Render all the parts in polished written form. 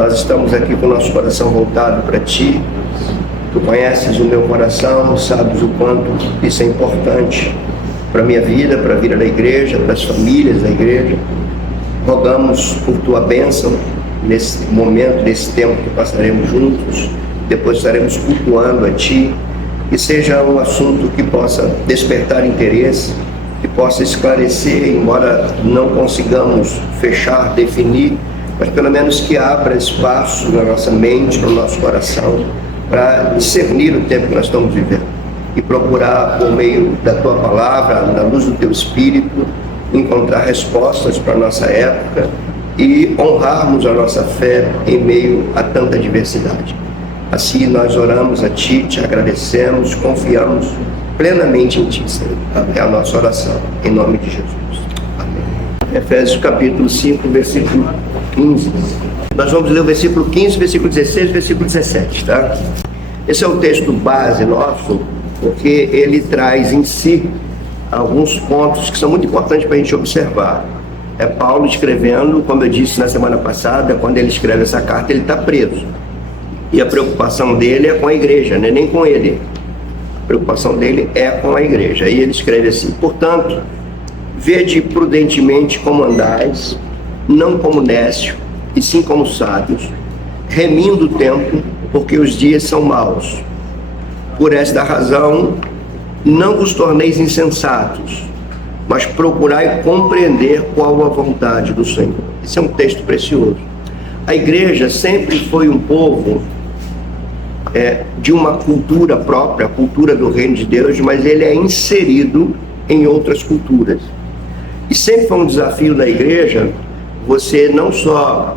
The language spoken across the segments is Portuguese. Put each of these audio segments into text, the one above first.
Nós estamos aqui com o nosso coração voltado para Ti. Tu conheces o meu coração, sabes o quanto isso é importante para a minha vida, para a vida da igreja, para as famílias da igreja. Rogamos por Tua bênção nesse momento, nesse tempo que passaremos juntos, depois estaremos cultuando a Ti, que seja um assunto que possa despertar interesse, que possa esclarecer, embora não consigamos fechar, definir, mas pelo menos que abra espaço na nossa mente, no nosso coração, para discernir o tempo que nós estamos vivendo e procurar, por meio da Tua palavra, da luz do Teu Espírito, encontrar respostas para a nossa época e honrarmos a nossa fé em meio a tanta diversidade. Assim nós oramos a Ti, Te agradecemos, confiamos plenamente em Ti, Senhor. É a nossa oração, em nome de Jesus. Amém. Efésios capítulo 5, versículo 15. Nós vamos ler o versículo 15, versículo 16 e versículo 17, tá? Esse é o texto base nosso, porque ele traz em si alguns pontos que são muito importantes para a gente observar. É Paulo escrevendo, como eu disse na semana passada, quando ele escreve essa carta, ele está preso. E a preocupação dele é com a igreja, não é nem com ele. A preocupação dele é com a igreja. E ele escreve assim: portanto, vede prudentemente como andais, não como nécio, e sim como sábios, remindo o tempo, porque os dias são maus. Por esta razão, não vos torneis insensatos, mas procurai compreender qual a vontade do Senhor. Esse é um texto precioso. A igreja sempre foi um povo de uma cultura própria, a cultura do reino de Deus, mas ele é inserido em outras culturas. E sempre foi um desafio da igreja você não só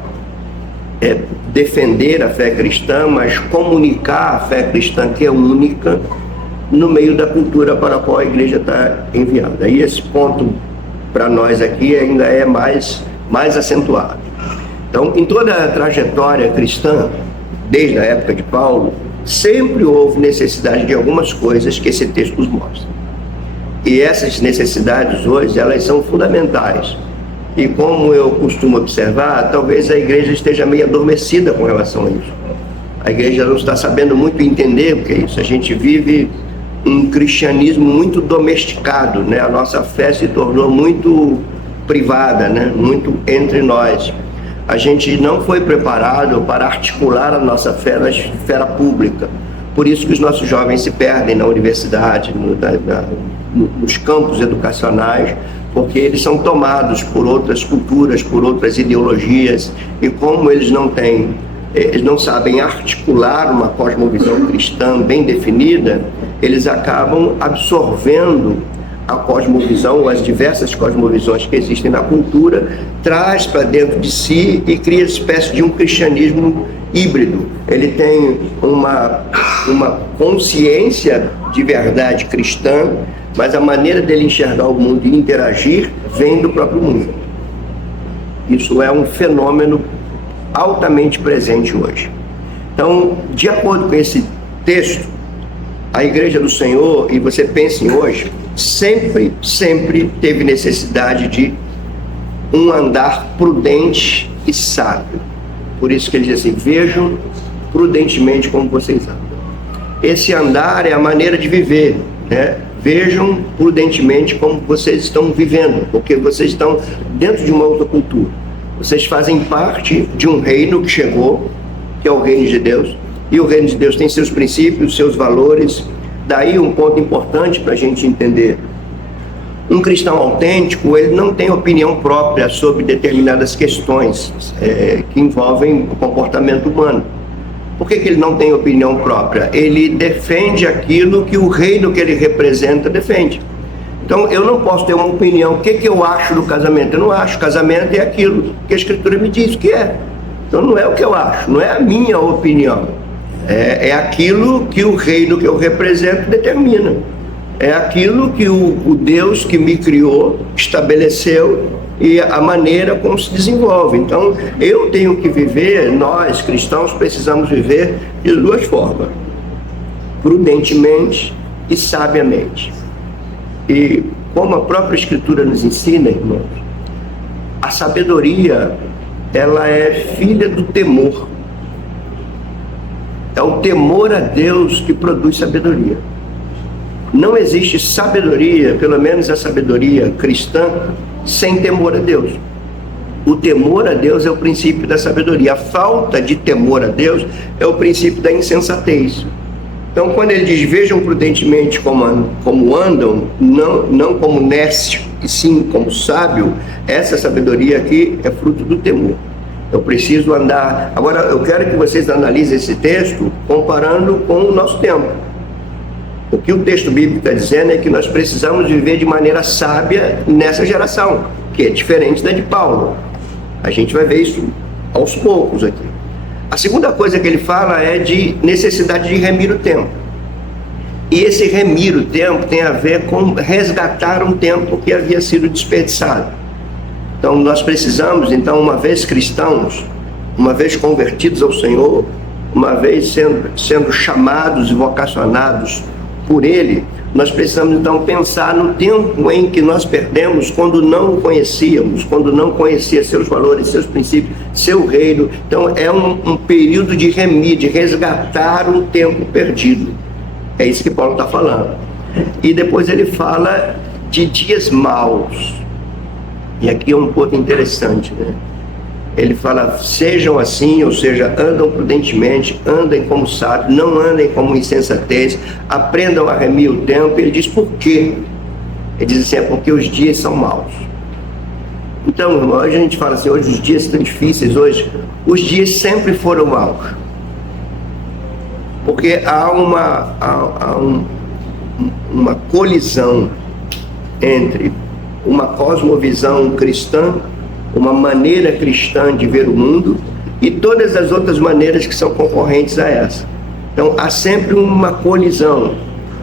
defender a fé cristã, mas comunicar a fé cristã, que é única, no meio da cultura para a qual a igreja está enviada. E esse ponto, para nós aqui, ainda é mais acentuado. Então, em toda a trajetória cristã, desde a época de Paulo, sempre houve necessidade de algumas coisas que esse texto nos mostra. E essas necessidades hoje, elas são fundamentais. E como eu costumo observar, talvez a igreja esteja meio adormecida com relação a isso. A igreja não está sabendo muito entender o que é isso. A gente vive um cristianismo muito domesticado, né? A nossa fé se tornou muito privada, né? Muito entre nós. A gente não foi preparado para articular a nossa fé na esfera pública. Por isso que os nossos jovens se perdem na universidade, nos campos educacionais, porque eles são tomados por outras culturas, por outras ideologias, e como eles não sabem articular uma cosmovisão cristã bem definida, eles acabam absorvendo a cosmovisão, as diversas cosmovisões que existem na cultura, traz para dentro de si e cria espécie de um cristianismo híbrido. Ele tem uma consciência de verdade cristã, mas a maneira dele enxergar o mundo e interagir vem do próprio mundo. Isso é um fenômeno altamente presente hoje. Então, de acordo com esse texto, a Igreja do Senhor, e você pensa em hoje, sempre teve necessidade de um andar prudente e sábio. Por isso que ele diz assim: vejam prudentemente como vocês andam. Esse andar é a maneira de viver, né? Vejam prudentemente como vocês estão vivendo, porque vocês estão dentro de uma outra cultura. Vocês fazem parte de um reino que chegou, que é o reino de Deus, e o reino de Deus tem seus princípios, seus valores. Daí um ponto importante para a gente entender: um cristão autêntico, ele não tem opinião própria sobre determinadas questões que envolvem o comportamento humano. Por que ele não tem opinião própria? Ele defende aquilo que o reino que ele representa defende. Então eu não posso ter uma opinião. O que eu acho do casamento? Eu não acho. Casamento é aquilo que a Escritura me diz que é. Então não é o que eu acho, não é a minha opinião. É aquilo que o reino que eu represento determina. É aquilo que o Deus que me criou estabeleceu e a maneira como se desenvolve. Então eu tenho que viver, nós cristãos precisamos viver de duas formas: prudentemente e sabiamente. E como a própria Escritura nos ensina, irmãos, a sabedoria, ela é filha do temor. É o temor a Deus que produz sabedoria. Não existe sabedoria, pelo menos a sabedoria cristã, sem temor a Deus. O temor a Deus é o princípio da sabedoria. A falta de temor a Deus é o princípio da insensatez. Então, quando ele diz, vejam prudentemente como andam, não como nécio, e sim como sábio, essa sabedoria aqui é fruto do temor. Eu preciso andar... Agora, eu quero que vocês analisem esse texto comparando com o nosso tempo. O que o texto bíblico está dizendo é que nós precisamos viver de maneira sábia nessa geração, que é diferente da de Paulo. A gente vai ver isso aos poucos aqui. A segunda coisa que ele fala é de necessidade de remir o tempo. E esse remir o tempo tem a ver com resgatar um tempo que havia sido desperdiçado. Então nós precisamos, uma vez cristãos, uma vez convertidos ao Senhor, uma vez sendo chamados e vocacionados por Ele, nós precisamos então pensar no tempo em que nós perdemos quando não o conhecíamos, quando não conhecia seus valores, seus princípios, seu reino. Então é um período de remir, de resgatar um tempo perdido. É isso que Paulo está falando. E depois ele fala de dias maus. E aqui é um ponto interessante, né? Ele fala, sejam assim, ou seja, andam prudentemente, andem como sábios, não andem como insensatez, aprendam a remir o tempo. Ele diz por quê? Ele diz assim, é porque os dias são maus. Então, irmão, hoje a gente fala assim, hoje os dias estão difíceis, hoje os dias sempre foram maus. Porque há uma colisão entre uma cosmovisão cristã, uma maneira cristã de ver o mundo e todas as outras maneiras que são concorrentes a essa. Então há sempre uma colisão.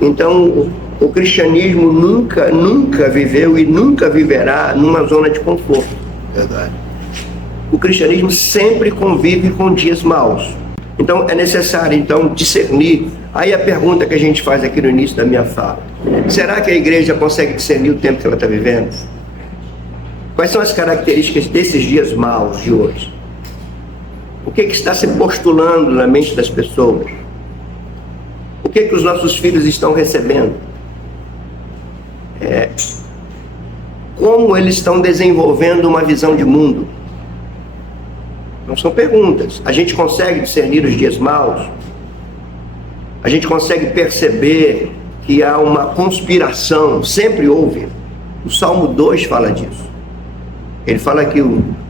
Então o cristianismo nunca viveu e nunca viverá numa zona de conforto. Verdade. O cristianismo sempre convive com dias maus. Então é necessário discernir. Aí a pergunta que a gente faz aqui no início da minha fala: será que a igreja consegue discernir o tempo que ela está vivendo? Quais são as características desses dias maus de hoje? O que está se postulando na mente das pessoas? O que os nossos filhos estão recebendo? Como eles estão desenvolvendo uma visão de mundo? Não são perguntas. A gente consegue discernir os dias maus? A gente consegue perceber que há uma conspiração, sempre houve. O Salmo 2 fala disso. Ele fala que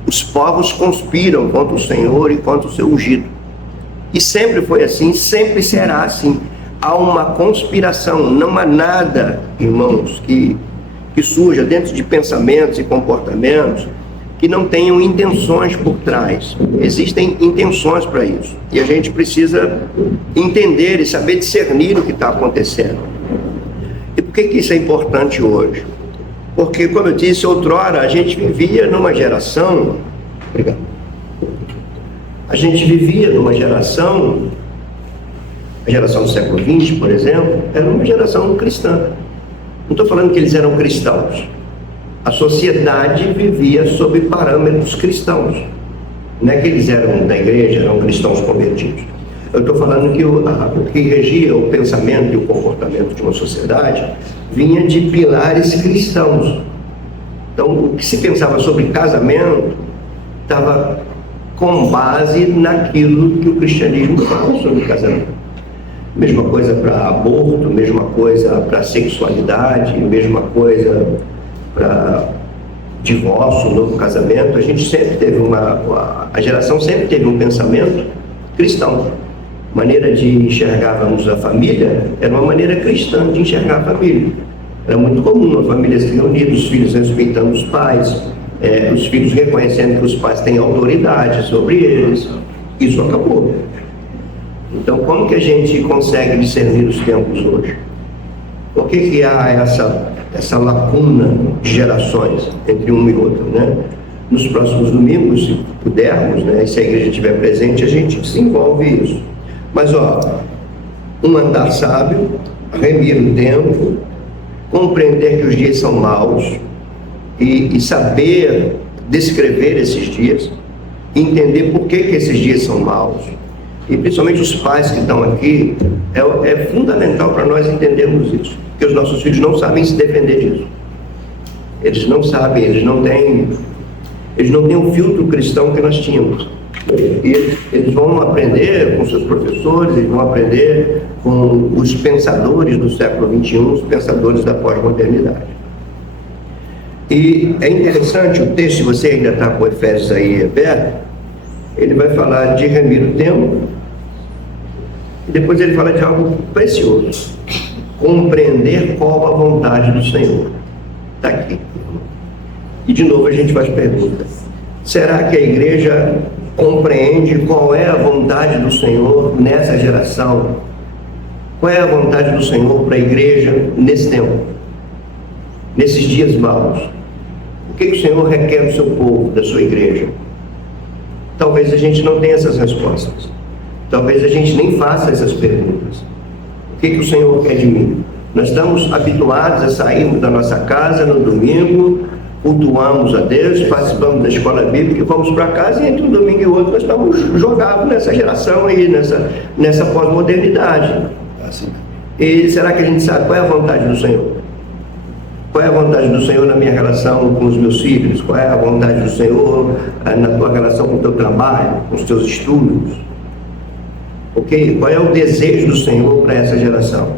os povos conspiram contra o Senhor e contra o seu ungido. E sempre foi assim, sempre será assim. Há uma conspiração, não há nada, irmãos, que surja dentro de pensamentos e comportamentos que não tenham intenções por trás. Existem intenções para isso. E a gente precisa entender e saber discernir o que está acontecendo. E por que isso é importante hoje? Porque, como eu disse, outrora a gente vivia numa geração... Obrigado. A gente vivia numa geração... A geração do século XX, por exemplo, era uma geração cristã. Não estou falando que eles eram cristãos. A sociedade vivia sob parâmetros cristãos. Não é que eles eram da igreja, eram cristãos convertidos. Eu estou falando que o que regia o pensamento e o comportamento de uma sociedade vinha de pilares cristãos. Então, o que se pensava sobre casamento estava com base naquilo que o cristianismo fala sobre casamento. Mesma coisa para aborto, mesma coisa para sexualidade, mesma coisa para divórcio, novo casamento. A gente sempre teve a geração sempre teve um pensamento cristão. Maneira de enxergávamos a família era uma maneira cristã de enxergar a família. Era muito comum a família se reunir, os filhos respeitando os pais, os filhos reconhecendo que os pais têm autoridade sobre eles. Isso acabou. Então, como que a gente consegue discernir os tempos hoje? Por que há essa lacuna de gerações entre um e outro, né? Nos próximos domingos, se pudermos, né, se a igreja estiver presente, a gente desenvolve isso. Mas, um andar sábio, remir o tempo, compreender que os dias são maus e saber descrever esses dias, entender por que esses dias são maus e principalmente os pais que estão aqui, é fundamental para nós entendermos isso, porque os nossos filhos não sabem se defender disso. Eles não sabem, eles não têm o filtro cristão que nós tínhamos. E eles vão aprender com seus professores, eles vão aprender com os pensadores do século XXI, os pensadores da pós-modernidade. E é interessante o texto, se você ainda está com Efésios aí aberto, ele vai falar de remir o tempo, e depois ele fala de algo precioso: compreender qual a vontade do Senhor. Está aqui. E de novo a gente faz pergunta: será que a igreja compreende qual é a vontade do Senhor nessa geração? Qual é a vontade do Senhor para a igreja nesse tempo, nesses dias maus? O que o Senhor requer do seu povo, da sua igreja? Talvez a gente não tenha essas respostas. Talvez a gente nem faça essas perguntas. O que o Senhor quer de mim? Nós estamos habituados a sairmos da nossa casa no domingo, cultuamos a Deus, participamos da escola bíblica e vamos para casa, e entre um domingo e outro nós estamos jogados nessa geração aí, nessa pós-modernidade. E será que a gente sabe qual é a vontade do Senhor? Qual é a vontade do Senhor na minha relação com os meus filhos? Qual é a vontade do Senhor na tua relação com o teu trabalho, com os teus estudos? Ok? Qual é o desejo do Senhor para essa geração?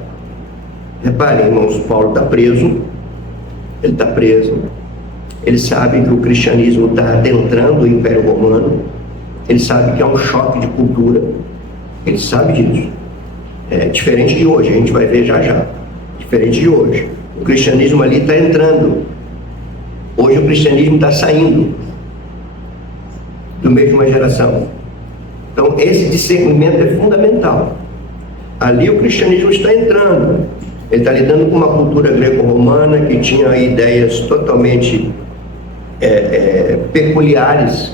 Reparem, irmãos, Paulo está preso. Ele está preso. Ele sabe que o cristianismo está adentrando o Império Romano. Ele sabe que é um choque de cultura. Ele sabe disso. É diferente de hoje, a gente vai ver já já. Diferente de hoje. O cristianismo ali está entrando. Hoje o cristianismo está saindo do meio de uma geração. Então esse discernimento é fundamental. Ali o cristianismo está entrando. Ele está lidando com uma cultura greco-romana que tinha ideias totalmente peculiares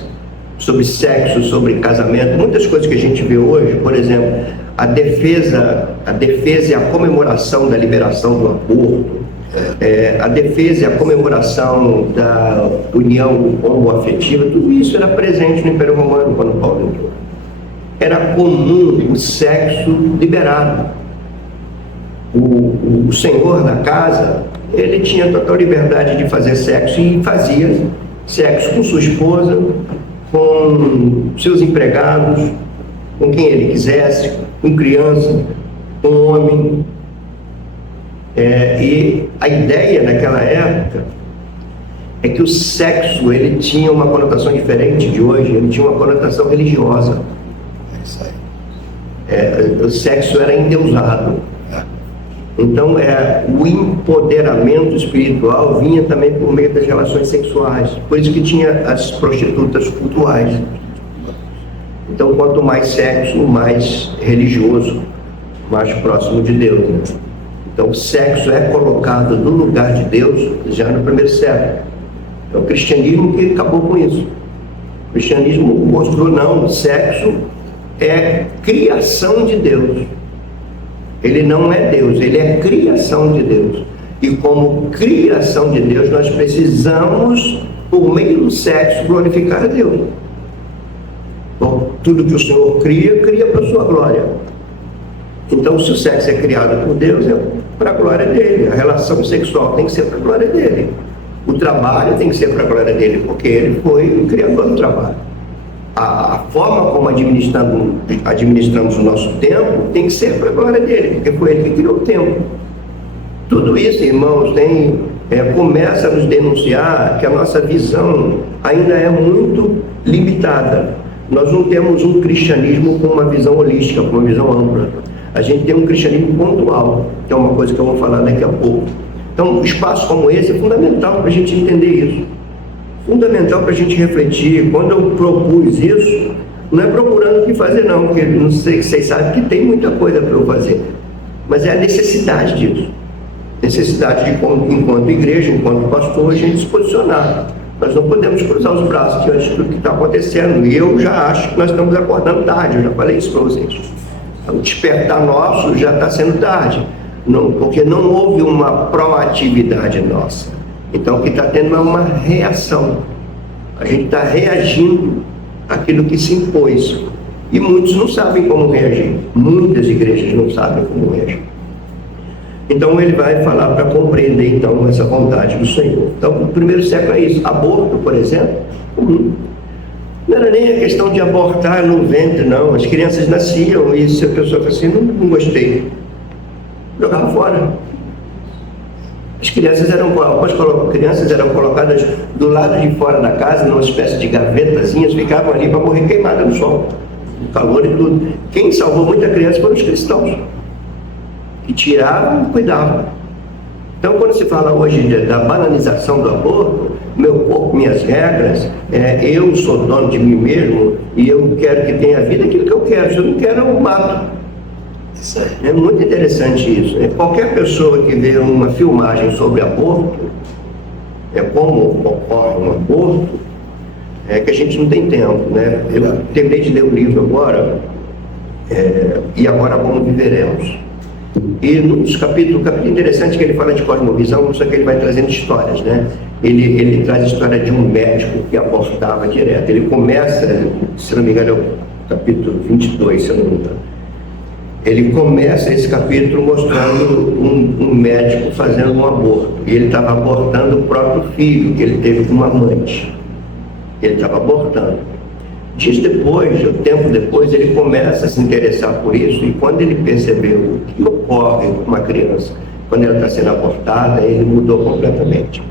sobre sexo, sobre casamento, muitas coisas que a gente vê hoje. Por exemplo, a defesa e a comemoração da liberação do aborto, a defesa e a comemoração da união homoafetiva, tudo isso era presente no Império Romano quando Paulo entrou. Era comum o sexo liberado. O senhor da casa, ele tinha total liberdade de fazer sexo, e fazia sexo com sua esposa, com seus empregados, com quem ele quisesse, com criança, com homem. E a ideia naquela época é que o sexo, ele tinha uma conotação diferente de hoje, ele tinha uma conotação religiosa. O sexo era endeusado. Então, o empoderamento espiritual vinha também por meio das relações sexuais. Por isso que tinha as prostitutas cultuais. Então, quanto mais sexo, mais religioso, mais próximo de Deus, né? Então, o sexo é colocado no lugar de Deus já no primeiro século. É o cristianismo que acabou com isso. O cristianismo mostrou, não, o sexo é criação de Deus. Ele não é Deus, ele é criação de Deus. E como criação de Deus, nós precisamos, por meio do sexo, glorificar a Deus. Bom, tudo que o Senhor cria para a sua glória. Então, se o sexo é criado por Deus, é para a glória dele. A relação sexual tem que ser para a glória dele. O trabalho tem que ser para a glória dele, porque ele foi o criador do trabalho. A forma como administramos o nosso tempo tem que ser para a glória dele, porque foi ele que criou o tempo. Tudo isso, irmãos, começa a nos denunciar que a nossa visão ainda é muito limitada. Nós não temos um cristianismo com uma visão holística, com uma visão ampla. A gente tem um cristianismo pontual, que é uma coisa que eu vou falar daqui a pouco. Então, um espaço como esse é fundamental para a gente entender isso. Fundamental para a gente refletir. Quando eu propus isso, não é procurando o que fazer não, porque não sei, vocês sabem que tem muita coisa para eu fazer, mas é a necessidade disso. Necessidade de, enquanto igreja, enquanto pastor, a gente se posicionar. Nós não podemos cruzar os braços diante de tudo que está acontecendo. E eu já acho que nós estamos acordando tarde, eu já falei isso para vocês. O despertar nosso já está sendo tarde, porque não houve uma proatividade nossa. Então, o que está tendo é uma reação. A gente está reagindo àquilo que se impôs. E muitos não sabem como reagir. Muitas igrejas não sabem como reagir. Então ele vai falar para compreender então essa vontade do Senhor. Então, no primeiro século é isso. Aborto, por exemplo, não era nem a questão de abortar no ventre, não. As crianças nasciam e se a pessoa fala assim, não gostei, jogava fora. As crianças eram colocadas do lado de fora da casa, numa espécie de gavetazinhas, ficavam ali para morrer queimadas no sol, no calor e tudo. Quem salvou muita criança foram os cristãos, que tiravam e cuidavam. Então, quando se fala hoje da banalização do aborto, meu corpo, minhas regras, eu sou dono de mim mesmo e eu quero que tenha vida aquilo que eu quero. Se eu não quero, eu mato. É muito interessante isso. Qualquer pessoa que vê uma filmagem sobre aborto, como ocorre um aborto, que a gente não tem tempo, né? Eu terminei de ler o livro agora, e agora como viveremos. E num dos capítulos, interessante que ele fala de cosmovisão, só que ele vai trazendo histórias, né? Ele traz a história de um médico que abortava direto. Ele começa, se não me engano, é o capítulo 22, se eu não me engano. Ele começa esse capítulo mostrando um médico fazendo um aborto. E ele estava abortando o próprio filho, que ele teve com uma amante. Ele estava abortando. Dias depois, um tempo depois, ele começa a se interessar por isso. E quando ele percebeu o que ocorre com uma criança, quando ela está sendo abortada, ele mudou completamente.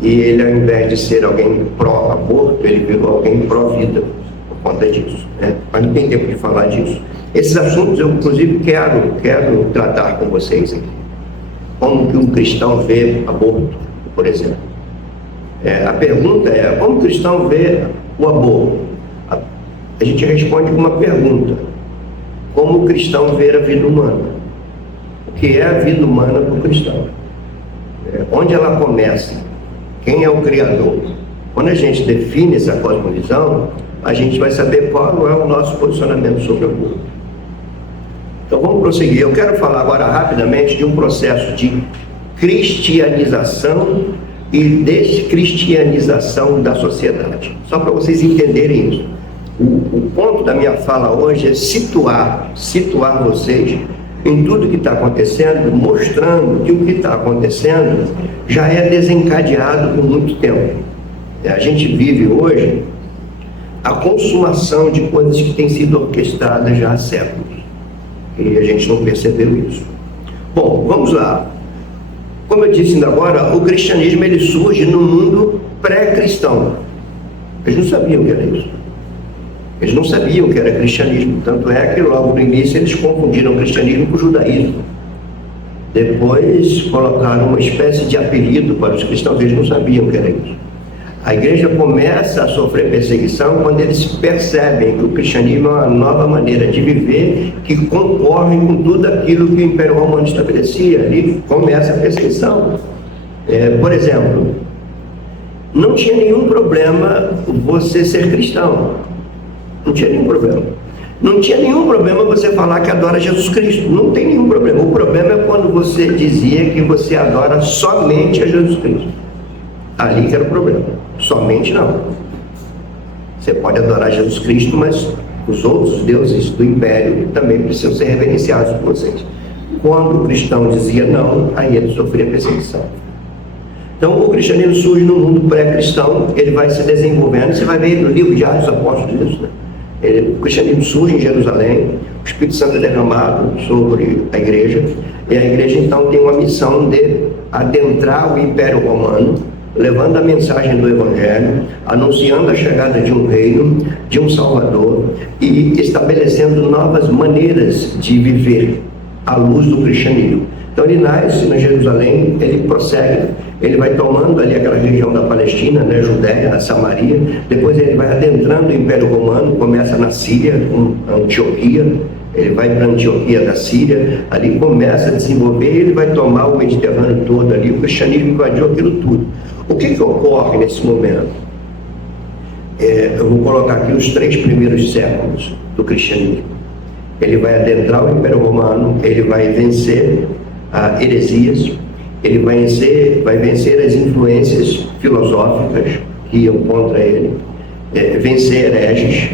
E ele, ao invés de ser alguém pró-aborto, ele virou alguém pró-vida por conta disso, né? Mas não tem tempo de falar disso. Esses assuntos eu, inclusive, quero tratar com vocês aqui. Como que um cristão vê aborto, por exemplo. A pergunta é, como o cristão vê o aborto? A gente responde com uma pergunta. Como o cristão vê a vida humana? O que é a vida humana para o cristão? Onde ela começa? Quem é o Criador? Quando a gente define essa cosmovisão, a gente vai saber qual é o nosso posicionamento sobre o aborto. Então vamos prosseguir. Eu quero falar agora rapidamente de um processo de cristianização e descristianização da sociedade. Só para vocês entenderem isso. O ponto da minha fala hoje é situar vocês em tudo que está acontecendo, mostrando que o que está acontecendo já é desencadeado por muito tempo. A gente vive hoje a consumação de coisas que têm sido orquestradas já há séculos. E a gente não percebeu isso. Bom, vamos lá. Como eu disse ainda agora, o cristianismo ele surge no mundo pré-cristão. Eles não sabiam o que era isso. Eles não sabiam o que era cristianismo. Tanto é que logo no início eles confundiram o cristianismo com o judaísmo. Depois colocaram uma espécie de apelido para os cristãos, eles não sabiam o que era isso. A igreja começa a sofrer perseguição quando eles percebem que o cristianismo é uma nova maneira de viver que concorre com tudo aquilo que o Império Romano estabelecia. Ali começa a perseguição. Por exemplo, não tinha nenhum problema você ser cristão. Não tinha nenhum problema. Não tinha nenhum problema você falar que adora Jesus Cristo. Não tem nenhum problema. O problema é quando você dizia que você adora somente a Jesus Cristo. Ali que era o problema. Somente não. Você pode adorar Jesus Cristo, mas os outros deuses do Império também precisam ser reverenciados por vocês. Quando o cristão dizia não, aí ele sofria perseguição. Então o cristianismo surge no mundo pré-cristão, ele vai se desenvolvendo, você vai ver no livro de Atos dos Apóstolos isso, né? O cristianismo surge em Jerusalém, o Espírito Santo é derramado sobre a igreja, e a igreja então tem uma missão de adentrar o Império Romano, levando a mensagem do Evangelho, anunciando a chegada de um reino, de um Salvador, e estabelecendo novas maneiras de viver à luz do cristianismo. Então ele nasce na Jerusalém, ele prossegue, ele vai tomando ali aquela região da Palestina, né, Judéia, Samaria, depois ele vai adentrando o Império Romano, começa na Síria, com Antioquia, ele vai para Antioquia da Síria, ali começa a desenvolver, ele vai tomar o Mediterrâneo todo ali, o cristianismo invadiu aquilo tudo. O que ocorre nesse momento? Eu vou colocar aqui os 3 primeiros séculos do cristianismo. Ele vai adentrar o Império Romano, ele vai vencer heresias, ele vai vencer as influências filosóficas que iam contra ele, vencer hereges,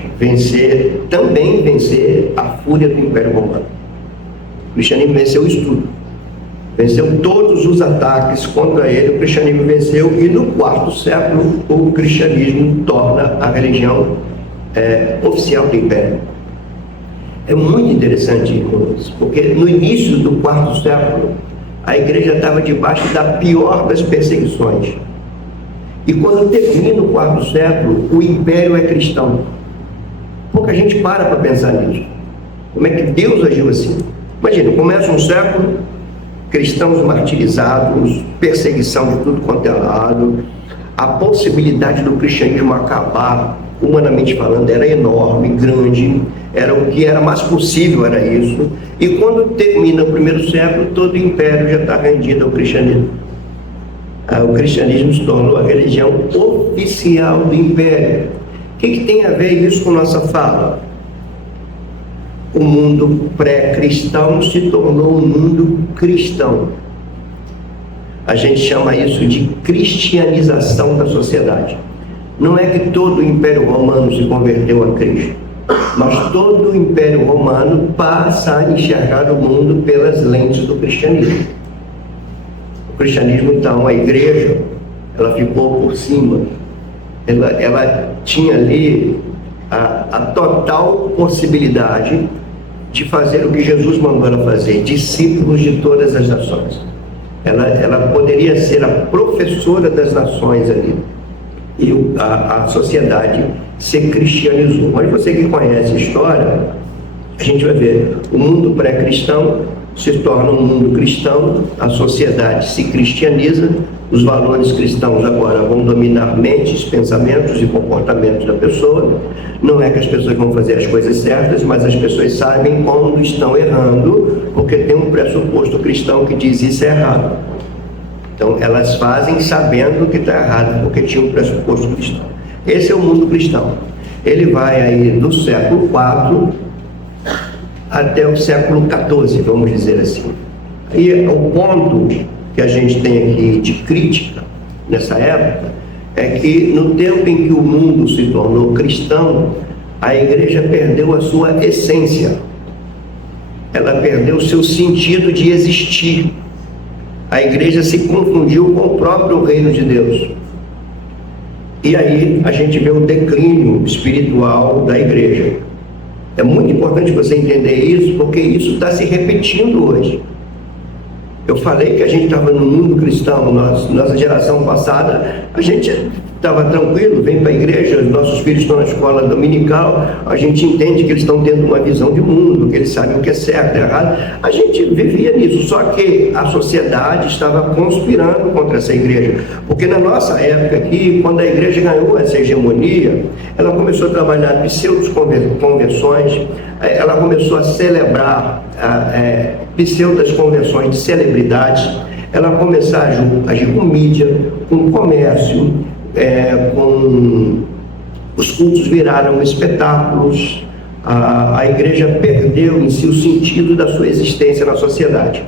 também vencer a fúria do Império Romano. O cristianismo venceu isso tudo. Venceu todos os ataques contra ele, o cristianismo venceu, e no quarto século o cristianismo torna a religião oficial do Império. É muito interessante, irmãos, porque no início do quarto século a igreja estava debaixo da pior das perseguições. E quando termina o quarto século, o império é cristão. Pouca gente para pensar nisso. Como é que Deus agiu assim? Imagina, começa um século, cristãos martirizados, perseguição de tudo quanto é lado, a possibilidade do cristianismo acabar, humanamente falando, era enorme, grande, era o que era mais possível, era isso. E quando termina o primeiro século, todo o império já está rendido ao cristianismo. O cristianismo se tornou a religião oficial do império. O que tem a ver isso com nossa fala? O mundo pré-cristão se tornou um mundo cristão. A gente chama isso de cristianização da sociedade. Não é que todo o Império Romano se converteu a Cristo, mas todo o Império Romano passa a enxergar o mundo pelas lentes do cristianismo. O cristianismo, então, a igreja, ela ficou por cima, ela tinha ali a total possibilidade de fazer o que Jesus mandou ela fazer, discípulos de todas as nações. Ela poderia ser a professora das nações ali. E a sociedade se cristianizou. Mas você que conhece a história, a gente vai ver, o mundo pré-cristão se torna um mundo cristão, a sociedade se cristianiza, os valores cristãos agora vão dominar mentes, pensamentos e comportamentos da pessoa. Não é que as pessoas vão fazer as coisas certas, mas as pessoas sabem quando estão errando, porque tem um pressuposto cristão que diz isso é errado. Então elas fazem sabendo que está errado, porque tinha um pressuposto cristão. Esse é o mundo cristão. Ele vai aí do século IV até o século XIV, vamos dizer assim. E o ponto que a gente tem aqui de crítica nessa época é que no tempo em que o mundo se tornou cristão, a igreja perdeu a sua essência. Ela perdeu o seu sentido de existir. A igreja se confundiu com o próprio reino de Deus. E aí a gente vê o declínio espiritual da igreja. É muito importante você entender isso, porque isso está se repetindo hoje. Eu falei que a gente estava no mundo cristão, nossa geração passada, a gente estava tranquilo, vem para a igreja, os nossos filhos estão na escola dominical, a gente entende que eles estão tendo uma visão de mundo, que eles sabem o que é certo e errado. A gente vivia nisso, só que a sociedade estava conspirando contra essa igreja. Porque na nossa época aqui, quando a igreja ganhou essa hegemonia, ela começou a trabalhar pseudo-conversões, ela começou a celebrar pseudas conversões de celebridades, ela começou a agir com mídia, com comércio, com os cultos viraram espetáculos, a igreja perdeu em si o sentido da sua existência na sociedade.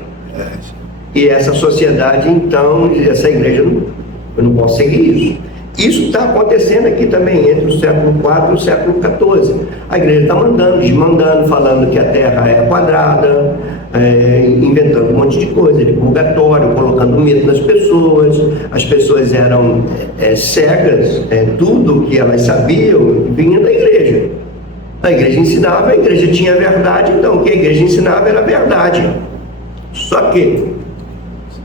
E essa sociedade, então, essa igreja, eu não posso seguir isso. Isso está acontecendo aqui também, entre o século IV e o século XIV. A igreja está desmandando, falando que a terra é quadrada, inventando um monte de coisa, de purgatório, colocando medo nas pessoas. As pessoas eram cegas, tudo que elas sabiam vinha da igreja. A igreja ensinava, a igreja tinha verdade, então o que a igreja ensinava era verdade. Só que,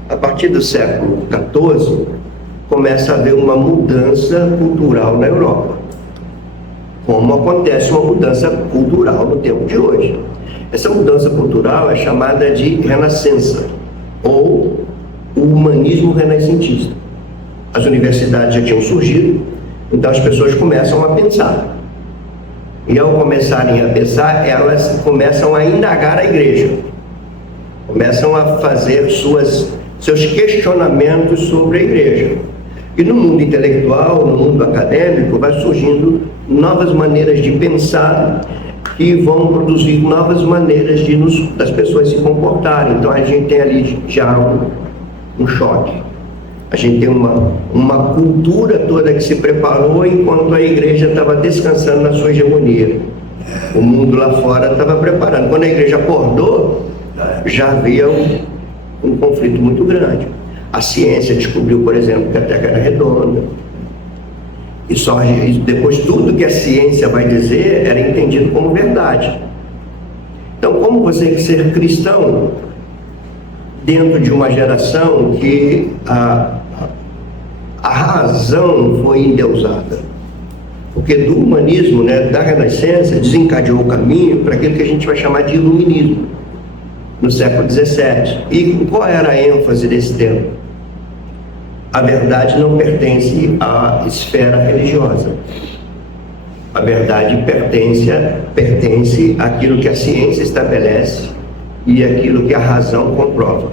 a partir do século XIV, começa a haver uma mudança cultural na Europa, como acontece uma mudança cultural no tempo de hoje. Essa mudança cultural é chamada de renascença, ou o humanismo renascentista. As universidades já tinham surgido, então as pessoas começam a pensar. E ao começarem a pensar, elas começam a indagar a igreja, começam a fazer seus questionamentos sobre a igreja. E no mundo intelectual, no mundo acadêmico, vai surgindo novas maneiras de pensar que vão produzir novas maneiras das pessoas se comportarem. Então a gente tem ali já um choque. A gente tem uma cultura toda que se preparou enquanto a igreja estava descansando na sua hegemonia. O mundo lá fora estava preparando. Quando a igreja acordou, já havia um conflito muito grande. A ciência descobriu, por exemplo, que a Terra era redonda. E só depois tudo que a ciência vai dizer era entendido como verdade. Então, como você ser cristão dentro de uma geração que a razão foi endeusada? Porque do humanismo, né, da Renascença, desencadeou o caminho para aquilo que a gente vai chamar de iluminismo, no século XVII. E qual era a ênfase desse tempo? A verdade não pertence à esfera religiosa. A verdade pertence àquilo que a ciência estabelece e àquilo que a razão comprova.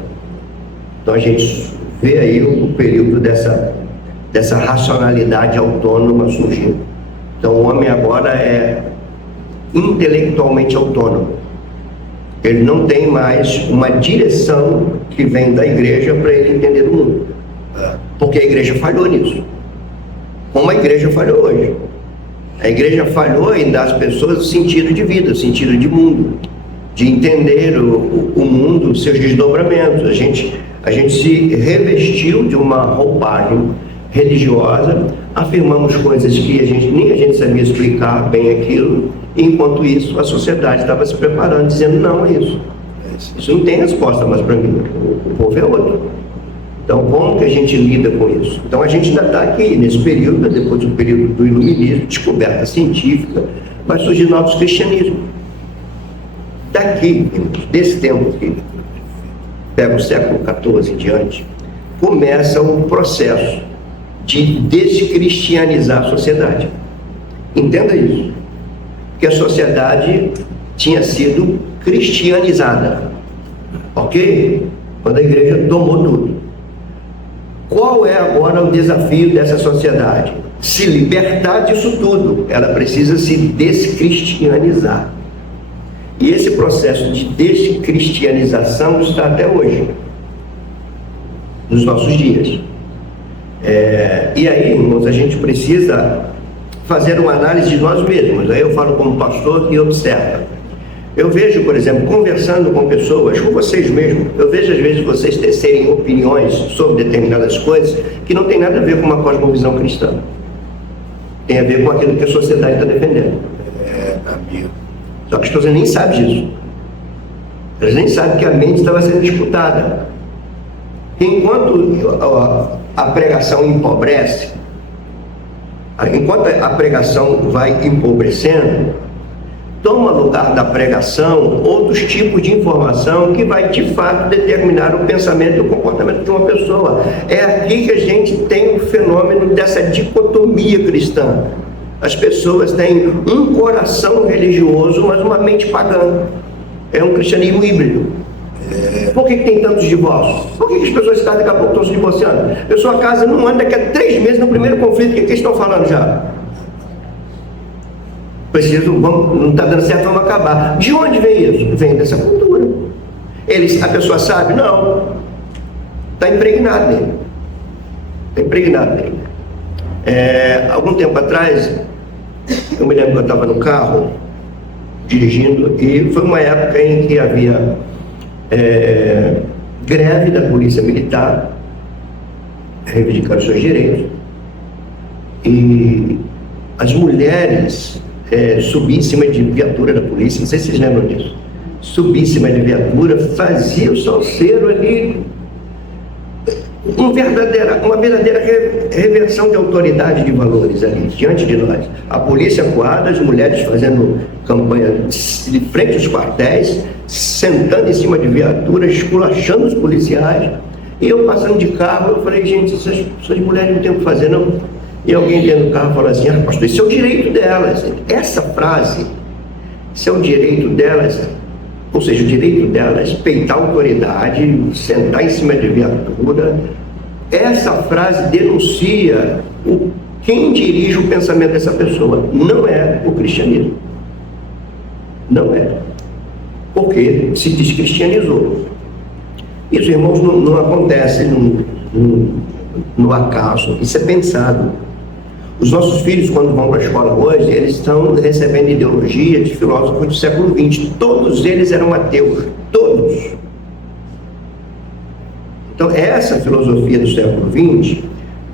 Então a gente vê aí o período dessa racionalidade autônoma surgindo. Então o homem agora é intelectualmente autônomo. Ele não tem mais uma direção que vem da igreja para ele entender o mundo. Porque a igreja falhou nisso. Como a igreja falhou hoje. A igreja falhou em dar às pessoas o sentido de vida, o sentido de mundo, de entender o mundo, seus desdobramentos. A gente se revestiu de uma roupagem religiosa, afirmamos coisas que nem a gente sabia explicar bem aquilo, enquanto isso a sociedade estava se preparando, dizendo não é isso. Isso não tem resposta mais para mim, o povo é outro. Então, como que a gente lida com isso? Então, a gente ainda está aqui, nesse período, depois do período do iluminismo, descoberta científica, vai surgir novos cristianismos. Daqui, desse tempo aqui, pega o século XIV em diante, começa um processo de descristianizar a sociedade. Entenda isso. Porque a sociedade tinha sido cristianizada. Ok? Quando a igreja tomou tudo. Qual é agora o desafio dessa sociedade? Se libertar disso tudo. Ela precisa se descristianizar. E esse processo de descristianização está até hoje, nos nossos dias. E aí, irmãos, a gente precisa fazer uma análise de nós mesmos. Aí eu falo como pastor que observa. Eu vejo, por exemplo, conversando com pessoas, com vocês mesmos, eu vejo às vezes vocês tecerem opiniões sobre determinadas coisas que não tem nada a ver com uma cosmovisão cristã. Tem a ver com aquilo que a sociedade está defendendo. Só que as pessoas nem sabem disso. Elas nem sabem que a mente estava sendo disputada. Enquanto a pregação empobrece, enquanto a pregação vai empobrecendo, toma lugar da pregação outros tipos de informação que vai de fato determinar o pensamento e o comportamento de uma pessoa. É aqui que a gente tem o fenômeno dessa dicotomia cristã. As pessoas têm um coração religioso, mas uma mente pagã. É um cristianismo híbrido. Por que tem tantos divórcios? Por que as pessoas se casam daqui a pouco estão se divorciando? A pessoa casa num ano, daqui a 3 meses no primeiro conflito, o que eles estão falando já? Não está dando certo, vamos acabar. De onde vem isso? Vem dessa cultura. A pessoa sabe? Não. Está impregnado nele. Está impregnado nele. Algum tempo atrás, eu me lembro que eu estava no carro, dirigindo, e foi uma época em que havia greve da polícia militar, reivindicando seus direitos, e as mulheres subir em cima de viatura da polícia, não sei se vocês lembram disso, subir em cima de viatura, fazia o salseiro ali, uma verdadeira reversão de autoridade de valores ali, diante de nós. A polícia coada, as mulheres fazendo campanha de frente aos quartéis, sentando em cima de viaturas, esculachando os policiais, e eu passando de carro, eu falei, gente, essas mulheres não têm o que fazer, não. E alguém dentro do carro falou assim, pastor, isso é o direito delas. Essa frase, isso é o direito delas, ou seja, o direito delas peitar a autoridade, sentar em cima de viatura. Essa frase denuncia quem dirige o pensamento dessa pessoa. Não é o cristianismo. Não é. Porque se descristianizou. Isso, irmãos, não acontece no acaso, isso é pensado. Os nossos filhos, quando vão para a escola hoje, eles estão recebendo ideologia de filósofos do século XX. Todos eles eram ateus, todos. Então, essa filosofia do século XX,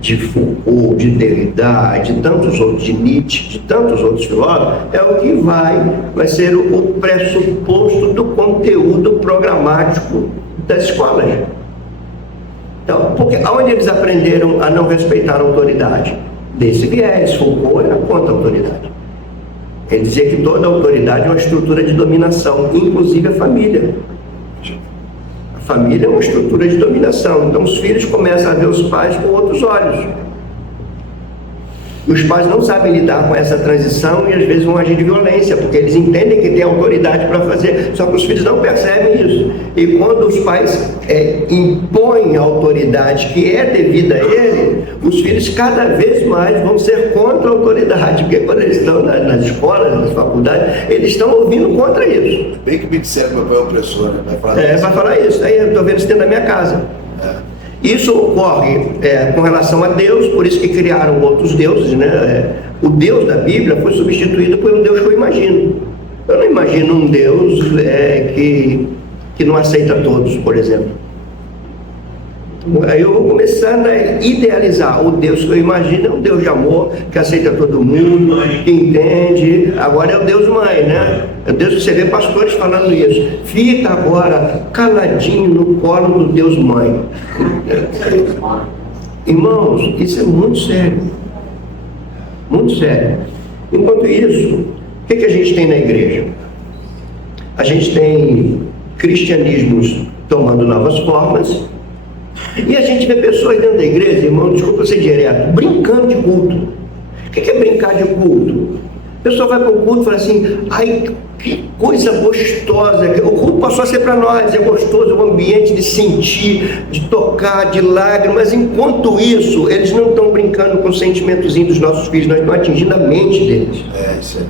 de Foucault, de Derrida, de tantos outros, de Nietzsche, de tantos outros filósofos, é o que vai ser o pressuposto do conteúdo programático das escolas. Então, porque aonde eles aprenderam a não respeitar a autoridade? Desse viés. Foucault era contra a autoridade. Ele dizia que toda autoridade é uma estrutura de dominação, inclusive a família. A família é uma estrutura de dominação. Então os filhos começam a ver os pais com outros olhos. E os pais não sabem lidar com essa transição e às vezes vão agir de violência, porque eles entendem que tem autoridade para fazer, só que os filhos não percebem isso. E quando os pais impõem a autoridade que é devida a ele, os filhos cada vez mais vão ser contra a autoridade, porque quando eles estão nas escolas, nas faculdades, eles estão ouvindo contra isso. Bem que me disseram que o papai é opressor, né? Vai falar isso. Aí eu estou vendo isso dentro da minha casa. Isso ocorre com relação a Deus, por isso que criaram outros deuses, né? O Deus da Bíblia foi substituído por um Deus que eu imagino. Eu não imagino um Deus que não aceita todos, por exemplo. Aí eu vou começando a idealizar. O Deus que eu imagino é um Deus de amor, que aceita todo mundo, que entende. Agora é o Deus mãe, né? É o Deus que você vê pastores falando isso. Fica agora caladinho no colo do Deus mãe. Irmãos, isso é muito sério. Muito sério. Enquanto isso, o que a gente tem na igreja? A gente tem cristianismos tomando novas formas. E a gente vê pessoas dentro da igreja, irmão, desculpa ser direto, brincando de culto. O que é brincar de culto? A pessoa vai para o culto e fala assim, ai, que coisa gostosa. O culto passou a ser para nós, é gostoso, o ambiente de sentir, de tocar, de lágrimas. Enquanto isso, eles não estão brincando com o sentimentozinho dos nossos filhos, nós estamos atingindo a mente deles. Isso aí.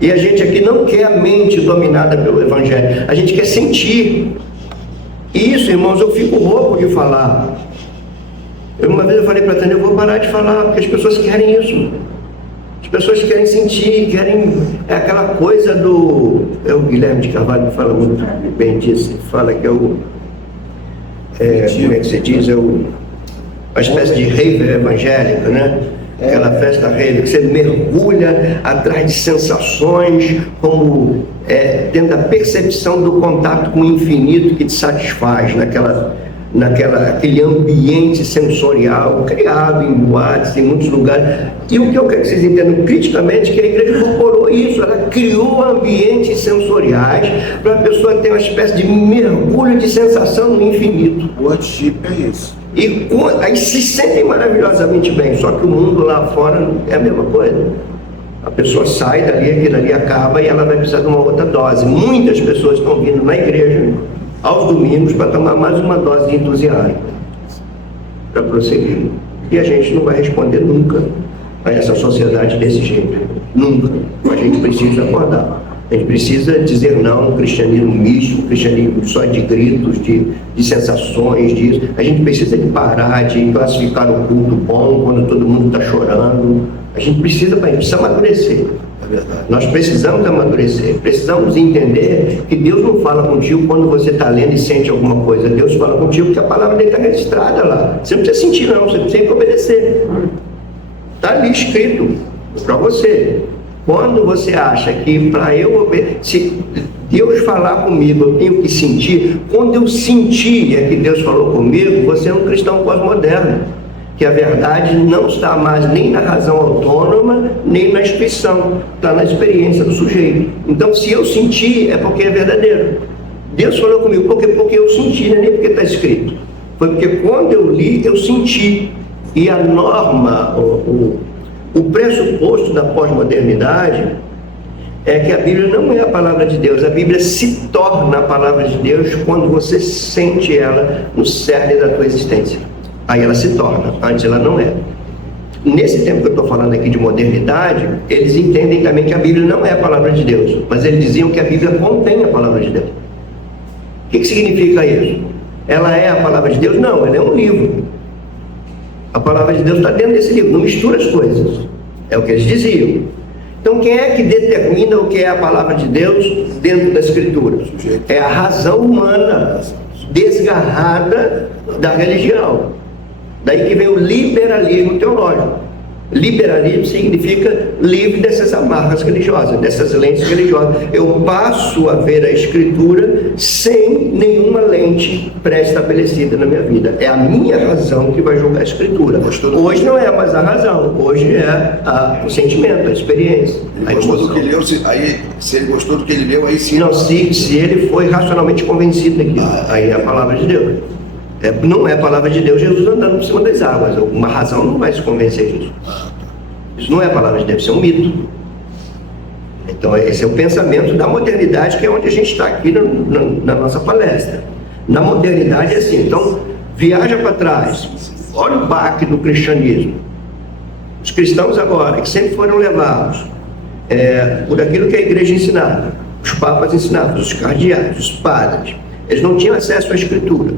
E a gente aqui não quer a mente dominada pelo Evangelho, a gente quer sentir. E isso, irmãos, eu fico rouco de falar. Uma vez eu falei para a Tânia, eu vou parar de falar, porque as pessoas querem isso. As pessoas querem sentir, querem... É aquela coisa do... É o Guilherme de Carvalho que fala muito bem disso. Ele fala que como é que se diz? Uma espécie de rave evangélica, né? Aquela festa rave, que você mergulha atrás de sensações, como tendo a percepção do contato com o infinito que te satisfaz, naquele ambiente sensorial criado em boates, em muitos lugares. E o que eu quero que vocês entendam criticamente é que a igreja incorporou isso, ela criou ambientes sensoriais para a pessoa ter uma espécie de mergulho de sensação no infinito. O worship é isso. E aí se sentem maravilhosamente bem, só que o mundo lá fora é a mesma coisa. A pessoa sai dali, aquilo ali acaba e ela vai precisar de uma outra dose. Muitas pessoas estão vindo na igreja aos domingos para tomar mais uma dose de entusiasmo para prosseguir. E a gente não vai responder nunca a essa sociedade desse jeito. Nunca. A gente precisa acordar. A gente precisa dizer não ao cristianismo místico, cristianismo só de gritos, de sensações, disso. A gente precisa de parar de classificar o culto bom quando todo mundo está chorando. A gente precisa amadurecer. É verdade. Nós precisamos amadurecer. Precisamos entender que Deus não fala contigo quando você está lendo e sente alguma coisa. Deus fala contigo porque a palavra dele está registrada lá. Você não precisa sentir não, você precisa obedecer. Está ali escrito para você. Quando você acha que para eu obedecer, se Deus falar comigo, eu tenho que sentir, quando eu sentir que Deus falou comigo, você é um cristão pós-moderno, que a verdade não está mais nem na razão autônoma, nem na intuição, está na experiência do sujeito. Então, se eu sentir, é porque é verdadeiro. Deus falou comigo, porque eu senti, não é nem porque está escrito. Foi porque quando eu li, eu senti. E a norma, o pressuposto da pós-modernidade é que a Bíblia não é a palavra de Deus. A Bíblia se torna a palavra de Deus quando você sente ela no cerne da tua existência. Aí ela se torna, antes ela não é. Nesse tempo que eu estou falando aqui de modernidade, eles entendem também que a Bíblia não é a palavra de Deus, mas eles diziam que a Bíblia contém a palavra de Deus. O que significa isso? Ela é a palavra de Deus? Não, ela é um livro. A palavra de Deus está dentro desse livro, não mistura as coisas. É o que eles diziam. Então, quem é que determina o que é a palavra de Deus dentro da Escritura? É a razão humana, desgarrada da religião. Daí que vem o liberalismo teológico. Liberalismo significa livre dessas amarras religiosas, dessas lentes religiosas. Eu passo a ver a Escritura sem nenhuma lente pré-estabelecida na minha vida. É a minha razão que vai julgar a Escritura. Hoje não é mais a razão, hoje é o sentimento, a experiência. Ele gostou do que leu, aí, se ele gostou do que ele leu, aí sim. Não, se ele foi racionalmente convencido daquilo, aí é a palavra de Deus. Não é a palavra de Deus Jesus andando por cima das águas. Uma razão não vai se convencer disso. Isso não é a palavra de Deus, isso é um mito. Então esse é o pensamento da modernidade, que é onde a gente está aqui na nossa palestra. Na modernidade é assim. Então viaja para trás, olha o baque do cristianismo. Os cristãos agora, que sempre foram levados por aquilo que a igreja ensinava, os papas ensinavam, os cardeais, os padres, eles não tinham acesso à Escritura.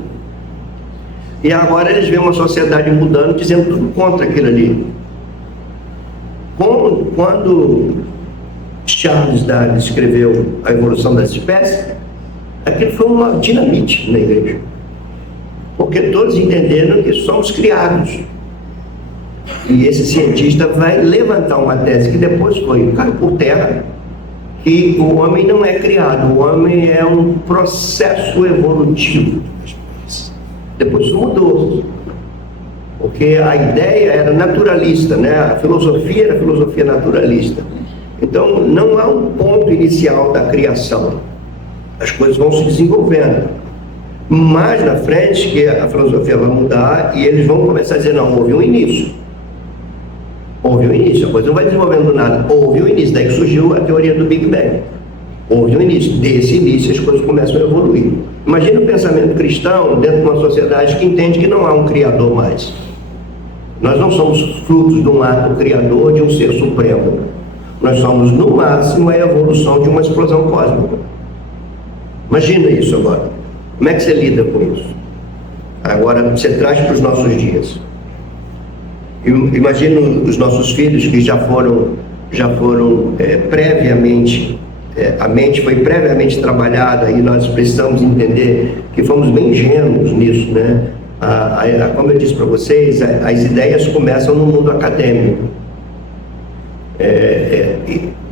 E agora eles veem uma sociedade mudando, dizendo tudo contra aquilo ali. Quando Charles Darwin escreveu A Evolução das Espécies, aquilo foi uma dinamite na igreja. Porque todos entenderam que somos criados. E esse cientista vai levantar uma tese que depois caiu por terra, que o homem não é criado, o homem é um processo evolutivo. Depois isso mudou, porque a ideia era naturalista, né? A filosofia era filosofia naturalista. Então não há um ponto inicial da criação, as coisas vão se desenvolvendo. Mais na frente que a filosofia vai mudar e eles vão começar a dizer, não, houve um início. Houve um início, a coisa não vai desenvolvendo nada, houve um início, daí que surgiu a teoria do Big Bang. Houve um início, desse início as coisas começam a evoluir. Imagina o pensamento cristão dentro de uma sociedade que entende que não há um Criador mais. Nós não somos frutos de um ato criador de um ser supremo. Nós somos, no máximo, a evolução de uma explosão cósmica. Imagina isso agora. Como é que você lida com isso? Agora você traz para os nossos dias. Imagina os nossos filhos que já foram previamente, a mente foi previamente trabalhada e nós precisamos entender que fomos bem ingênuos nisso, né? Como eu disse para vocês, as ideias começam no mundo acadêmico,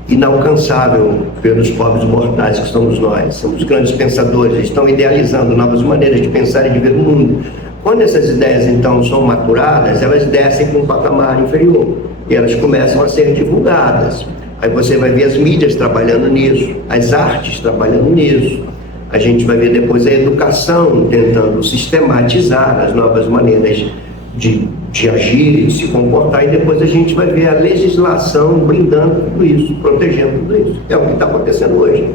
inalcançável pelos pobres mortais que somos nós. Somos grandes pensadores, eles estão idealizando novas maneiras de pensar e de ver o mundo. Quando essas ideias então são maturadas, elas descem para um patamar inferior e elas começam a ser divulgadas. Aí você vai ver as mídias trabalhando nisso, as artes trabalhando nisso. A gente vai ver depois a educação tentando sistematizar as novas maneiras de agir, de se comportar, e depois a gente vai ver a legislação blindando tudo isso, protegendo tudo isso. É o que está acontecendo hoje.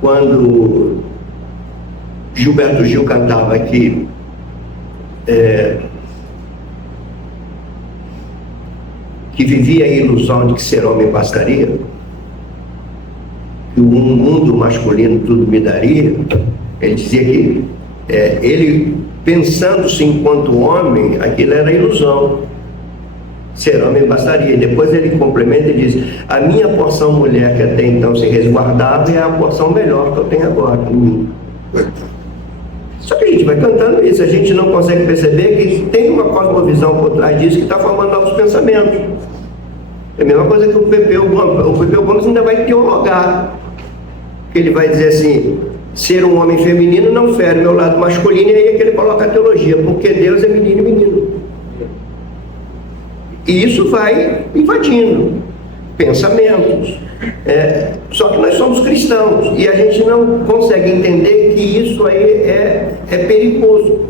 Quando Gilberto Gil cantava aqui, que vivia a ilusão de que ser homem bastaria, que o mundo masculino tudo me daria, ele dizia que ele, pensando-se enquanto homem, aquilo era ilusão. Ser homem bastaria. Depois ele complementa e diz: a minha porção mulher, que até então se resguardava, é a porção melhor que eu tenho agora em mim. Só que a gente vai cantando isso, a gente não consegue perceber que tem uma cosmovisão por trás disso que está formando novos pensamentos. É a mesma coisa que o Pepeu Gomes ainda vai teologar. Ele vai dizer assim: ser um homem feminino não fere o meu lado masculino, e aí é que ele coloca a teologia, porque Deus é menino e menino. E isso vai invadindo pensamentos. Só que nós somos cristãos e a gente não consegue entender que isso aí é perigoso.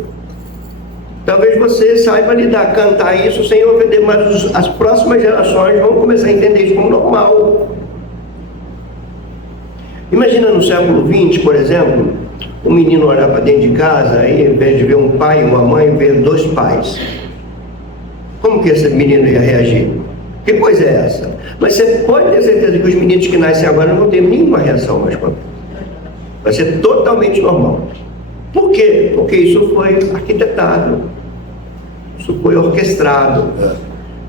Talvez você saiba lidar, cantar isso sem ofender, mas as próximas gerações vão começar a entender isso como normal. Imagina no século XX, por exemplo, um menino olhar para dentro de casa e, em vez de ver um pai e uma mãe, ver dois pais. Como que esse menino ia reagir? Que coisa é essa? Mas você pode ter certeza que os meninos que nascem agora não vão ter nenhuma reação mais com a vida. Vai ser totalmente normal. Por quê? Porque isso foi arquitetado, isso foi orquestrado.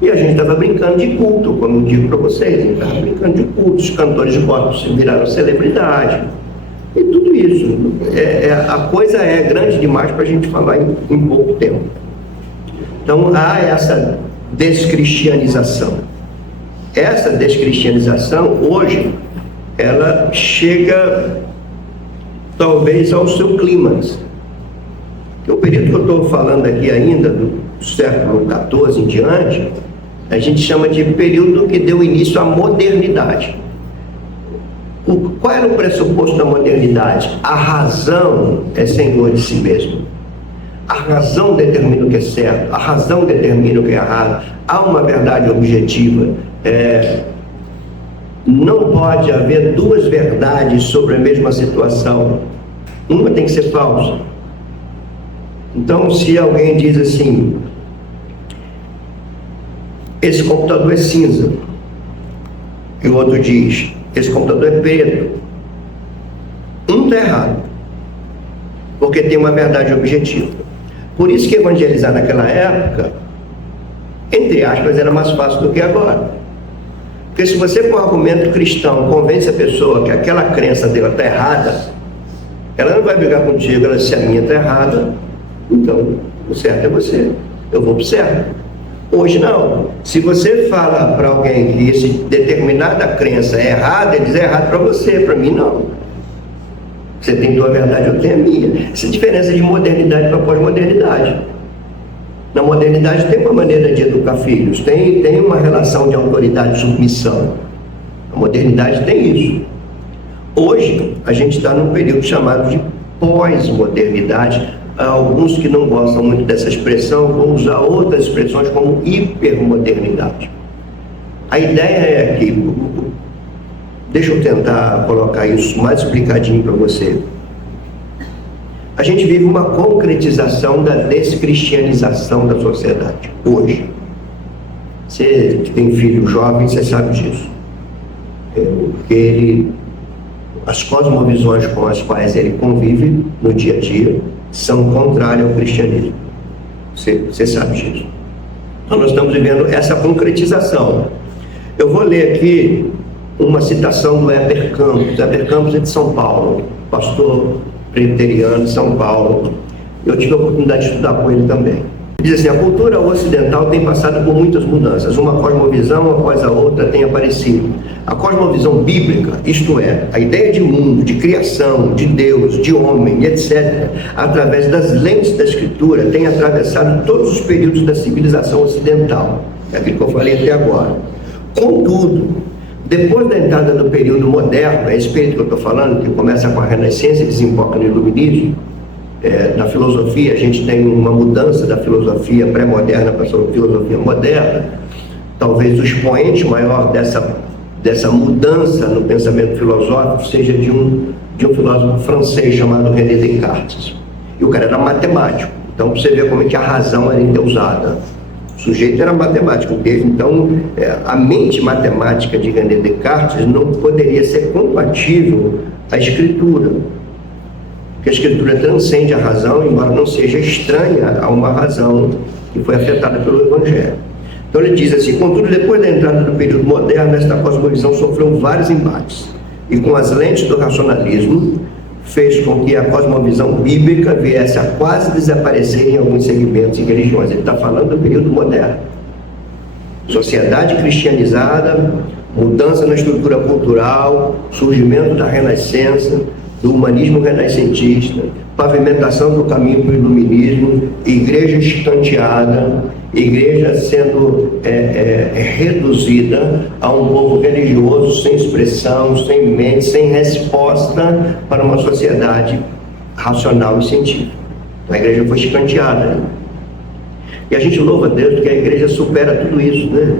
E a gente estava brincando de culto, como eu digo para vocês, a gente estava brincando de culto, os cantores de gospel viraram celebridade, e tudo isso. A coisa é grande demais para a gente falar em pouco tempo. Então há essa descristianização. Essa descristianização, hoje, ela chega talvez ao seu clímax. O período que eu estou falando aqui ainda, do século XIV em diante, a gente chama de período que deu início à modernidade. Qual era o pressuposto da modernidade? A razão é senhor de si mesmo. A razão determina o que é certo, a razão determina o que é errado. Há uma verdade objetiva. Não pode haver duas verdades sobre a mesma situação. Uma tem que ser falsa. Então, se alguém diz assim, esse computador é cinza, e o outro diz, esse computador é preto, um está errado, porque tem uma verdade objetiva. Por isso que evangelizar naquela época, entre aspas, era mais fácil do que agora. Porque se você, com um argumento cristão, convence a pessoa que aquela crença dela está errada, ela não vai brigar contigo. Ela diz, se a minha está errada, então o certo é você, eu vou para o certo. Hoje não. Se você fala para alguém que essa determinada crença é errada, ele diz, é errado para você, para mim não. Você tem tua verdade, eu tenho a minha. Essa é a diferença de modernidade para pós-modernidade. Na modernidade tem uma maneira de educar filhos, tem uma relação de autoridade e submissão. A modernidade tem isso. Hoje, a gente está num período chamado de pós-modernidade. Há alguns que não gostam muito dessa expressão, vão usar outras expressões como hipermodernidade. A ideia é que, deixa eu tentar colocar isso mais explicadinho para você. A gente vive uma concretização da descristianização da sociedade, hoje. Você que tem filho jovem, você sabe disso. Porque as cosmovisões com as quais ele convive no dia a dia são contrárias ao cristianismo. Você sabe disso. Então nós estamos vivendo essa concretização. Eu vou ler aqui uma citação do Heber Campos. Heber Campos é de São Paulo, pastor presbiteriano de São Paulo. Eu tive a oportunidade de estudar com ele também. Diz assim, a cultura ocidental tem passado por muitas mudanças. Uma cosmovisão após a outra tem aparecido. A cosmovisão bíblica, isto é, a ideia de mundo, de criação, de Deus, de homem, etc., através das lentes da Escritura, tem atravessado todos os períodos da civilização ocidental. É aquilo que eu falei até agora. Contudo, depois da entrada do período moderno, é esse período que eu estou falando, que começa com a Renascença e desemboca no Iluminismo, na filosofia, a gente tem uma mudança da filosofia pré-moderna para a filosofia moderna. Talvez o expoente maior dessa mudança no pensamento filosófico seja de um filósofo francês chamado René Descartes. E o cara era matemático, então você vê como é que a razão era endeusada. O sujeito era matemático dele, então a mente matemática de René Descartes não poderia ser compatível à escritura. Porque a escritura transcende a razão, embora não seja estranha a uma razão que foi afetada pelo Evangelho. Então ele diz assim, contudo, depois da entrada do período moderno, esta cosmovisão sofreu vários embates. E com as lentes do racionalismo, fez com que a cosmovisão bíblica viesse a quase desaparecer em alguns segmentos e religiões. Ele está falando do período moderno. Sociedade cristianizada, mudança na estrutura cultural, surgimento da Renascença, do humanismo renascentista, pavimentação do caminho para o iluminismo, igreja escanteada, igreja sendo reduzida a um povo religioso sem expressão, sem mente, sem resposta para uma sociedade racional e científica. A igreja foi escanteada, né? E a gente louva a Deus porque a igreja supera tudo isso, né?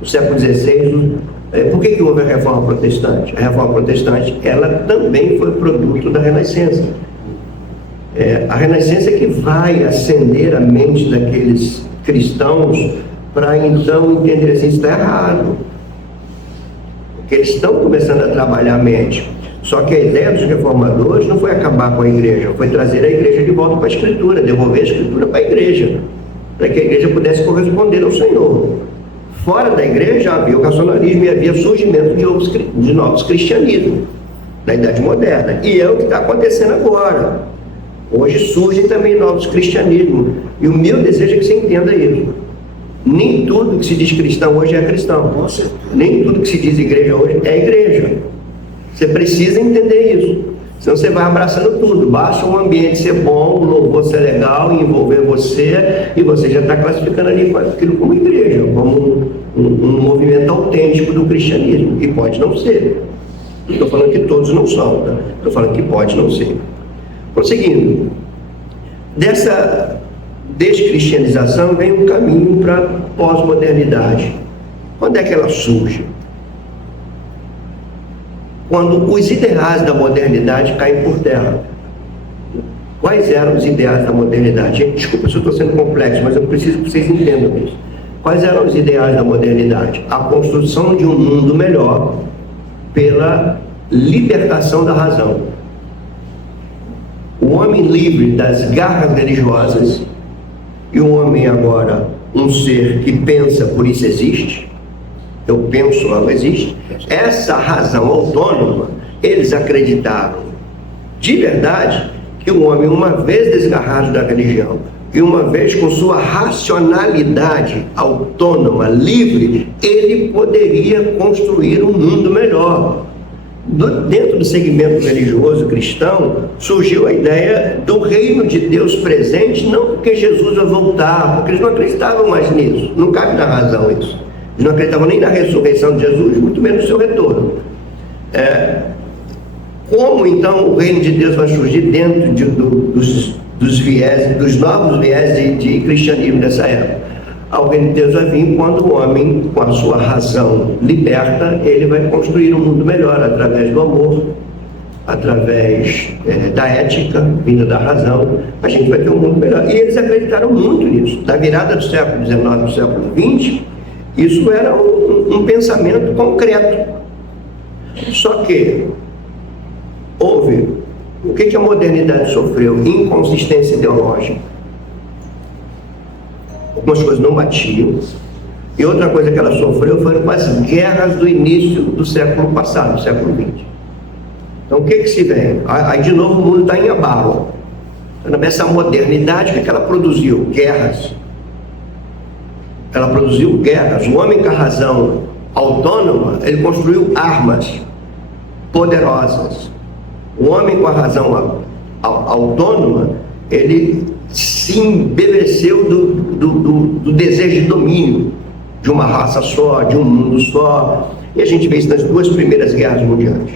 No século XVI, por que houve a reforma protestante? A reforma protestante, ela também foi produto da Renascença. A Renascença é que vai acender a mente daqueles cristãos para então entender assim, está errado. Porque eles estão começando a trabalhar a mente. Só que a ideia dos reformadores não foi acabar com a igreja, foi trazer a igreja de volta para a Escritura, devolver a Escritura para a igreja, para que a igreja pudesse corresponder ao Senhor. Fora da igreja havia o racionalismo e havia surgimento de novos cristianismos, na Idade Moderna. E é o que está acontecendo agora. Hoje surgem também novos cristianismos. E o meu desejo é que você entenda isso. Nem tudo que se diz cristão hoje é cristão. Nem tudo que se diz igreja hoje é igreja. Você precisa entender isso. Senão você vai abraçando tudo. Basta um ambiente ser bom, o louvor ser legal, envolver você, e você já está classificando ali aquilo como igreja, como um movimento autêntico do cristianismo. E pode não ser. Não estou falando que todos não são, tá? Estou falando que pode não ser. Prosseguindo, dessa descristianização vem um caminho para a pós-modernidade. Quando é que ela surge? Quando os ideais da modernidade caem por terra. Quais eram os ideais da modernidade? Gente, desculpa se eu estou sendo complexo, mas eu preciso que vocês entendam isso. Quais eram os ideais da modernidade? A construção de um mundo melhor pela libertação da razão. O homem livre das garras religiosas, e o homem agora um ser que pensa, por isso existe. Eu penso, logo existe. Essa razão autônoma, eles acreditaram de verdade que o homem, uma vez desgarrado da religião e uma vez com sua racionalidade autônoma, livre, ele poderia construir um mundo melhor. Dentro do segmento religioso cristão, surgiu a ideia do reino de Deus presente, não porque Jesus vai voltar, porque eles não acreditavam mais nisso. Não cabe na razão isso. Eles não acreditavam nem na ressurreição de Jesus, muito menos no seu retorno. Como então o reino de Deus vai surgir dentro dos novos viés de cristianismo dessa época? O reino de Deus vai vir quando o homem, com a sua razão liberta, ele vai construir um mundo melhor através do amor, através da ética, vinda da razão. A gente vai ter um mundo melhor. E eles acreditaram muito nisso. Da virada do século XIX para o século XX, isso era um pensamento concreto. Só que houve, o que a modernidade sofreu? Inconsistência ideológica. Algumas coisas não batiam. E outra coisa que ela sofreu foram as guerras do início do século passado, do século XX. Então o que se vê? Aí de novo o mundo está em abalo. Essa modernidade, o que ela produziu? Guerras. Ela produziu guerras. O homem com a razão autônoma, ele construiu armas poderosas. O homem com a razão autônoma, ele se embebeceu do desejo de domínio de uma raça só, de um mundo só. E a gente vê isso nas duas primeiras guerras mundiais.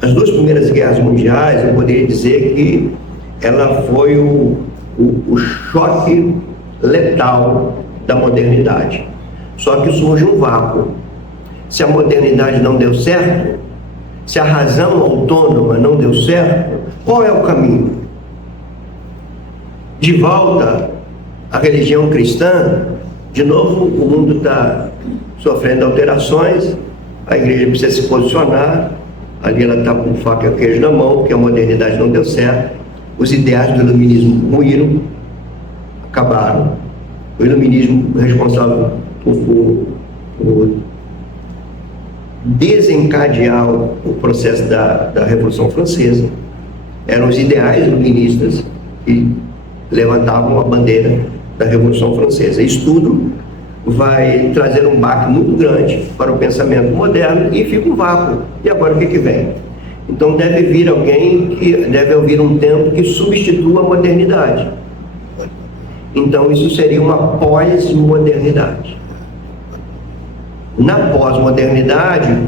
As duas primeiras guerras mundiais, eu poderia dizer que ela foi o choque letal da modernidade. Só que surge um vácuo. Se a modernidade não deu certo, se a razão autônoma não deu certo, qual é o caminho? De volta à religião cristã, de novo o mundo está sofrendo alterações, a igreja precisa se posicionar, ali ela está com faca e queijo na mão, porque a modernidade não deu certo, os ideais do iluminismo ruíram, acabaram. O iluminismo responsável por desencadear o processo da Revolução Francesa. Eram os ideais iluministas que levantavam a bandeira da Revolução Francesa. Isso tudo vai trazer um baque muito grande para o pensamento moderno e fica um vácuo. E agora o que vem? Então deve vir alguém deve haver um tempo que substitua a modernidade. Então isso seria uma pós-modernidade. Na pós-modernidade,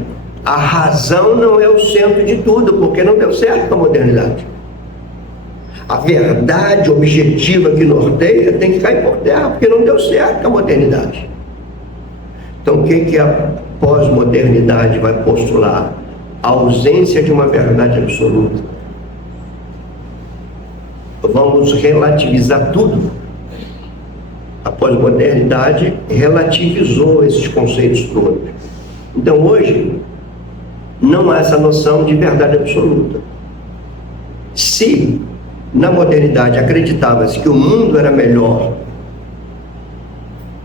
a razão não é o centro de tudo, porque não deu certo com a modernidade. A verdade objetiva que norteia tem que cair por terra, porque não deu certo com a modernidade. Então o que a pós-modernidade vai postular? A ausência de uma verdade absoluta. Vamos relativizar tudo. A pós-modernidade relativizou esses conceitos todos. Então hoje, não há essa noção de verdade absoluta. Se na modernidade acreditava-se que o mundo era melhor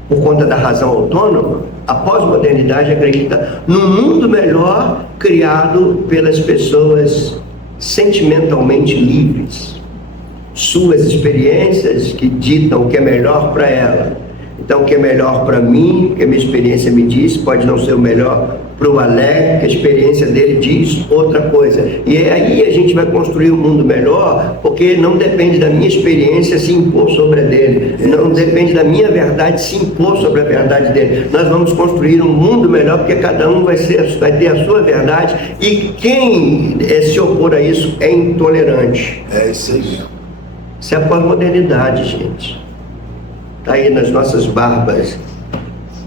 por conta da razão autônoma, a pós-modernidade acredita num mundo melhor criado pelas pessoas sentimentalmente livres. Suas experiências que ditam o que é melhor para ela. Então, o que é melhor para mim, o que a minha experiência me diz, pode não ser o melhor para o Alex, que a experiência dele diz outra coisa. E aí a gente vai construir um mundo melhor, porque não depende da minha experiência se impor sobre a dele. Não depende da minha verdade se impor sobre a verdade dele. Nós vamos construir um mundo melhor, porque cada um vai ter a sua verdade, e quem se opor a isso é intolerante. É isso aí mesmo. Isso é a pós-modernidade, gente. Está aí nas nossas barbas.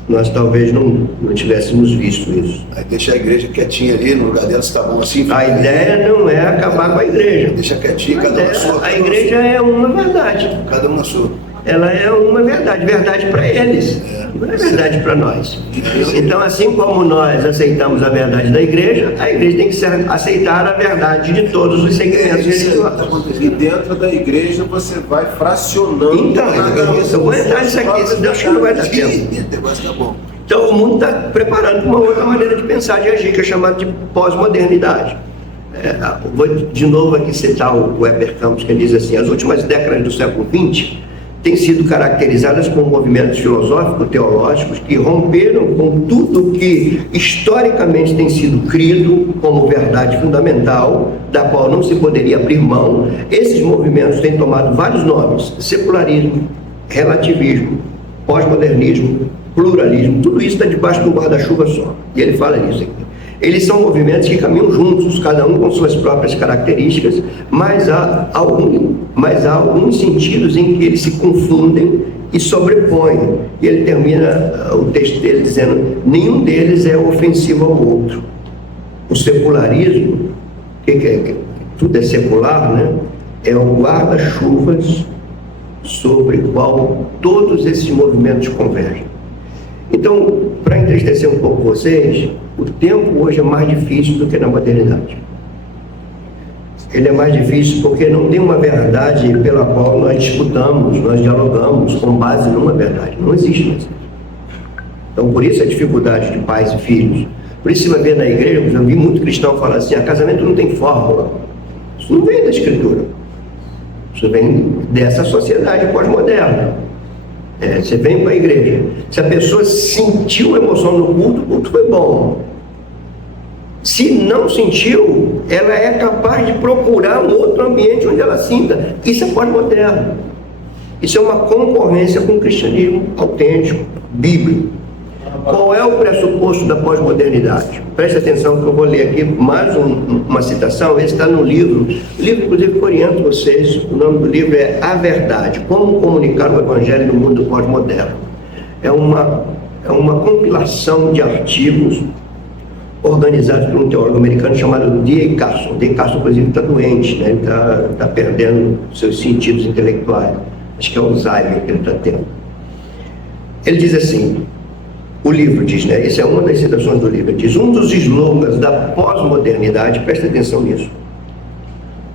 Nós talvez não tivéssemos visto isso. Aí deixa a igreja quietinha ali, no lugar dela, se tá bom assim. A ideia não é acabar com a igreja. Deixa quietinha, cada um na sua. A igreja é uma verdade. Cada um na sua. Ela é uma verdade. Verdade para eles. Não é verdade para nós. Então, assim como nós aceitamos a verdade da igreja, a igreja tem que aceitar a verdade de todos os segmentos religiosos. E dentro da igreja você vai fracionando. Então, eu vou entrar nisso aqui, Deus que não vai dar tempo. Negócio tá bom. Então, o mundo está preparando uma outra maneira de pensar, de agir, que é chamada de pós-modernidade. Vou de novo aqui citar o Weber Campos, que diz assim: as últimas décadas do século XX têm sido caracterizadas por movimentos filosóficos, teológicos, que romperam com tudo que historicamente tem sido crido como verdade fundamental, da qual não se poderia abrir mão. Esses movimentos têm tomado vários nomes: secularismo, relativismo, pós-modernismo, pluralismo. Tudo isso está debaixo de um guarda-chuva só. E ele fala nisso aqui. Eles são movimentos que caminham juntos, cada um com suas próprias características, mas há alguns sentidos em que eles se confundem e sobrepõem. E ele termina o texto dele dizendo: nenhum deles é ofensivo ao outro. O secularismo, tudo é secular, né? É o guarda-chuvas sobre o qual todos esses movimentos convergem. Então, para entristecer um pouco vocês, o tempo hoje é mais difícil do que na modernidade. Ele é mais difícil porque não tem uma verdade pela qual nós disputamos, nós dialogamos com base numa verdade. Não existe mais. Então, por isso a dificuldade de pais e filhos. Por isso você vai ver na igreja, eu vi muito cristão falar assim: casamento não tem fórmula. Isso não vem da Escritura. Isso vem dessa sociedade pós-moderna. Você vem para a igreja, se a pessoa sentiu emoção no culto, o culto foi bom. Se não sentiu, ela é capaz de procurar um outro ambiente onde ela sinta. Isso é pós-moderno. Isso é uma concorrência com o cristianismo autêntico, bíblico. Qual é o pressuposto da pós-modernidade? Preste atenção que eu vou ler aqui mais uma citação. Esse está no livro. O livro, inclusive, oriento vocês. O nome do livro é A Verdade: Como Comunicar o Evangelho no Mundo Pós-Moderno. É uma compilação de artigos organizados por um teólogo americano chamado D.A. Carson. D.A. Carson, inclusive, está doente, né? Ele está perdendo seus sentidos intelectuais. Acho que é Alzheimer que ele está tendo. Ele diz assim, o livro diz, né? Essa é uma das citações do livro. Diz: um dos slogans da pós-modernidade, presta atenção nisso,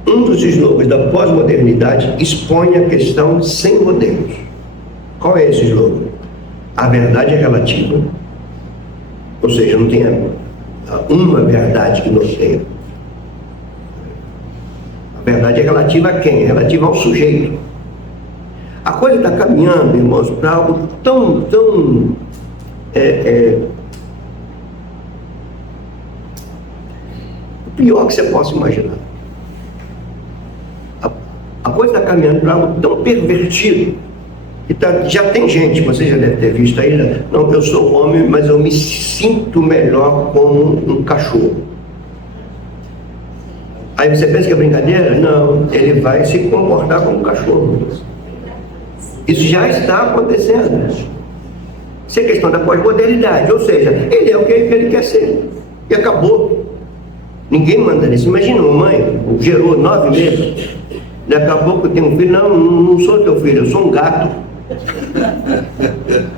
um dos slogans da pós-modernidade expõe a questão sem modelos. Qual é esse slogan? A verdade é relativa, ou seja, não tem uma verdade que norteia. A verdade é relativa a quem? É relativa ao sujeito. A coisa está caminhando, irmãos, para algo tão o pior que você possa imaginar. A coisa está caminhando para algo tão pervertido que já tem gente, você já deve ter visto aí, né? Não, eu sou homem, mas eu me sinto melhor como um cachorro. Aí você pensa que é brincadeira? Não, ele vai se comportar como um cachorro. Isso já está acontecendo. Isso é questão da pós-modernidade, ou seja, ele é o que ele quer ser. E acabou. Ninguém manda nisso. Imagina uma mãe, gerou 9 meses, daqui a pouco tem um filho: não sou teu filho, eu sou um gato.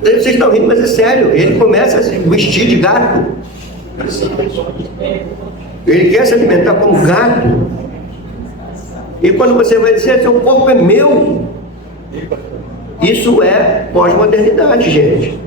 Vocês estão rindo, mas é sério. Ele começa a se vestir de gato. Ele quer se alimentar como gato. E quando você vai dizer, seu corpo é meu, isso é pós-modernidade, gente.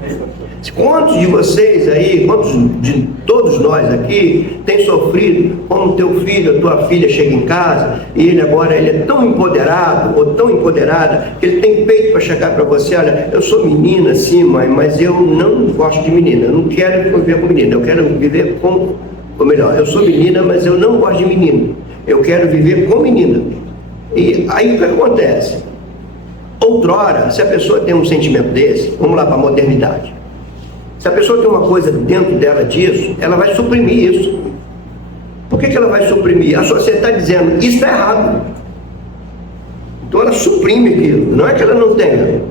Quantos de vocês aí, quantos de todos nós aqui, tem sofrido como teu filho, a tua filha chega em casa e ele é tão empoderado ou tão empoderada que ele tem peito para chegar para você, olha, eu sou menina sim, mãe, mas eu não gosto de menina, eu não quero viver com menina, eu quero viver com, ou melhor, eu sou menina, mas eu não gosto de menino, eu quero viver com menina. E aí o que acontece? Outrora, se a pessoa tem um sentimento desse, vamos lá para a modernidade. Se a pessoa tem uma coisa dentro dela disso, ela vai suprimir isso. Por que ela vai suprimir? A sociedade está dizendo, isso está errado. Então ela suprime aquilo. Não é que ela não tenha,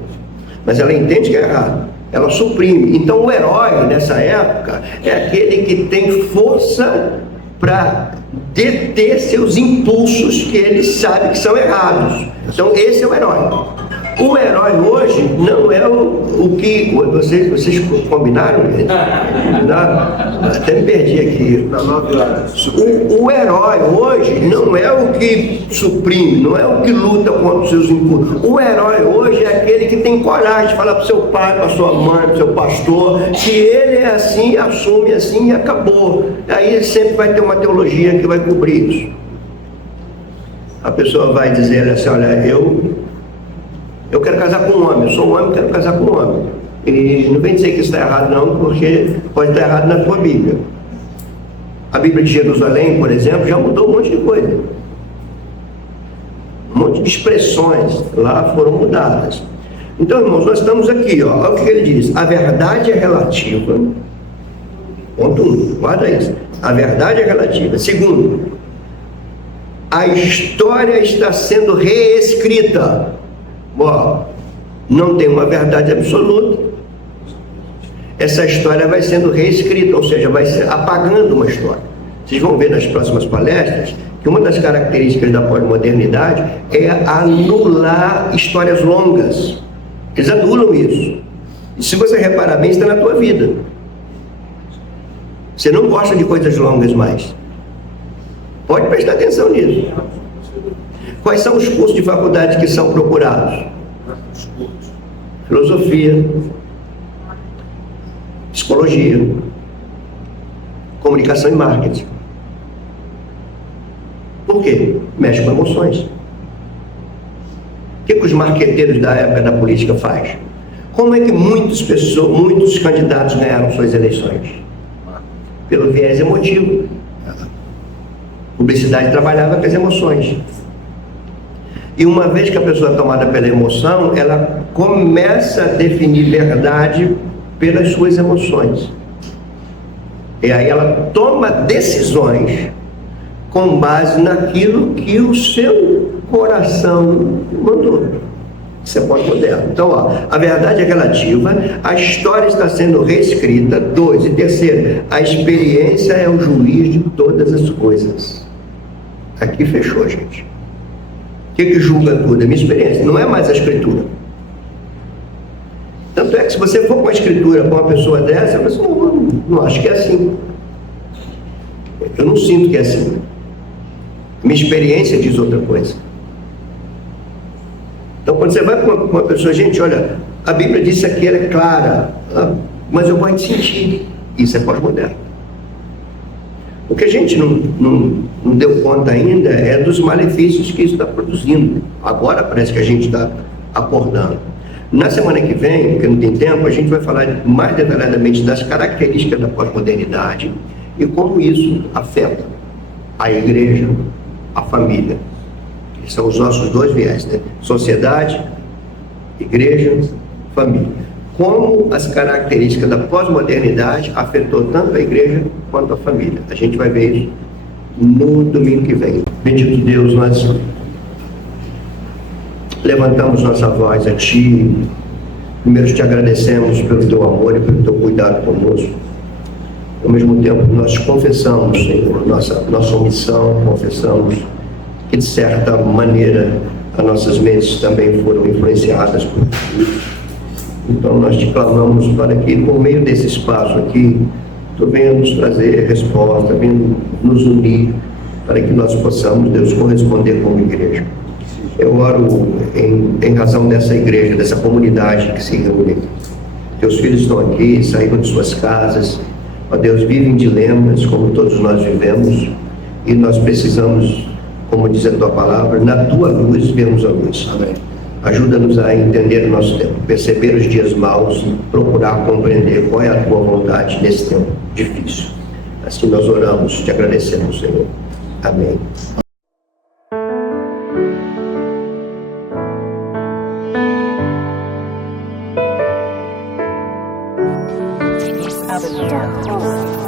mas ela entende que é errado. Ela suprime. Então o herói nessa época é aquele que tem força para deter seus impulsos que ele sabe que são errados. Então esse é o herói. O herói hoje não é o que vocês combinaram, gente? Até me perdi aqui. O herói hoje não é o que suprime, não é o que luta contra os seus impulsos. O herói hoje é aquele que tem coragem de falar para o seu pai, para sua mãe, para o seu pastor, que ele é assim, assume assim e acabou. Aí sempre vai ter uma teologia que vai cobrir isso. A pessoa vai dizer assim, olha, eu quero casar com um homem, eu sou um homem, quero casar com um homem. E não vem dizer que isso está errado não, porque pode estar errado na tua Bíblia. A Bíblia de Jerusalém, por exemplo, já mudou um monte de coisa. Um monte de expressões lá foram mudadas. Então, irmãos, nós estamos aqui, ó, olha o que ele diz. A verdade é relativa. Ponto 1, guarda isso. A verdade é relativa. Segundo, a história está sendo reescrita. Bom, não tem uma verdade absoluta. Essa história vai sendo reescrita, ou seja, vai ser apagando uma história. Vocês vão ver nas próximas palestras que uma das características da pós-modernidade é anular histórias longas. Eles anulam isso. E se você reparar bem, está na tua vida. Você não gosta de coisas longas mais. Pode prestar atenção nisso. Quais são os cursos de faculdade que são procurados? Filosofia, psicologia, comunicação e marketing. Por quê? Mexe com emoções. O que os marqueteiros da época da política fazem? Como é que muitos candidatos ganharam suas eleições? Pelo viés emotivo. Publicidade trabalhava com as emoções. E uma vez que a pessoa é tomada pela emoção, ela começa a definir verdade pelas suas emoções. E aí ela toma decisões com base naquilo que o seu coração mandou. Isso é pós-moderno. Então, ó, a verdade é relativa, a história está sendo reescrita. 2, e terceiro, a experiência é o juiz de todas as coisas. Aqui fechou, gente. O que julga tudo? É a minha experiência, não é mais a escritura. Tanto é que se você for com a escritura com uma pessoa dessa, você não acho que é assim. Eu não sinto que é assim. Minha experiência diz outra coisa. Então quando você vai com uma pessoa, gente, olha, a Bíblia disse aqui, ela é clara, mas eu gosto de sentir. Isso é pós-moderno. O que a gente não deu conta ainda é dos malefícios que isso está produzindo. Agora parece que a gente está acordando. Na semana que vem, porque não tem tempo, a gente vai falar mais detalhadamente das características da pós-modernidade e como isso afeta a igreja, a família. Que são os nossos dois viés, né? Sociedade, igreja, família. Como as características da pós-modernidade afetou tanto a igreja quanto a família. A gente vai ver isso no domingo que vem. Bendito Deus, nós levantamos nossa voz a Ti. Primeiro te agradecemos pelo Teu amor e pelo Teu cuidado conosco. Ao mesmo tempo, nós confessamos, Senhor, nossa omissão, confessamos que, de certa maneira, as nossas mentes também foram influenciadas por Ti. Então nós te clamamos para que, por meio desse espaço aqui, Tu venha nos trazer resposta, venha nos unir, para que nós possamos, Deus, corresponder como igreja. Eu oro em razão dessa igreja, dessa comunidade que se reúne. Teus filhos estão aqui, saíram de suas casas, ó Deus, vivem dilemas, como todos nós vivemos, e nós precisamos, como diz a Tua palavra, na Tua luz vemos a luz. Amém. Ajuda-nos a entender o nosso tempo, perceber os dias maus e procurar compreender qual é a Tua vontade nesse tempo difícil. Assim nós oramos, te agradecemos, Senhor. Amém. Avenida.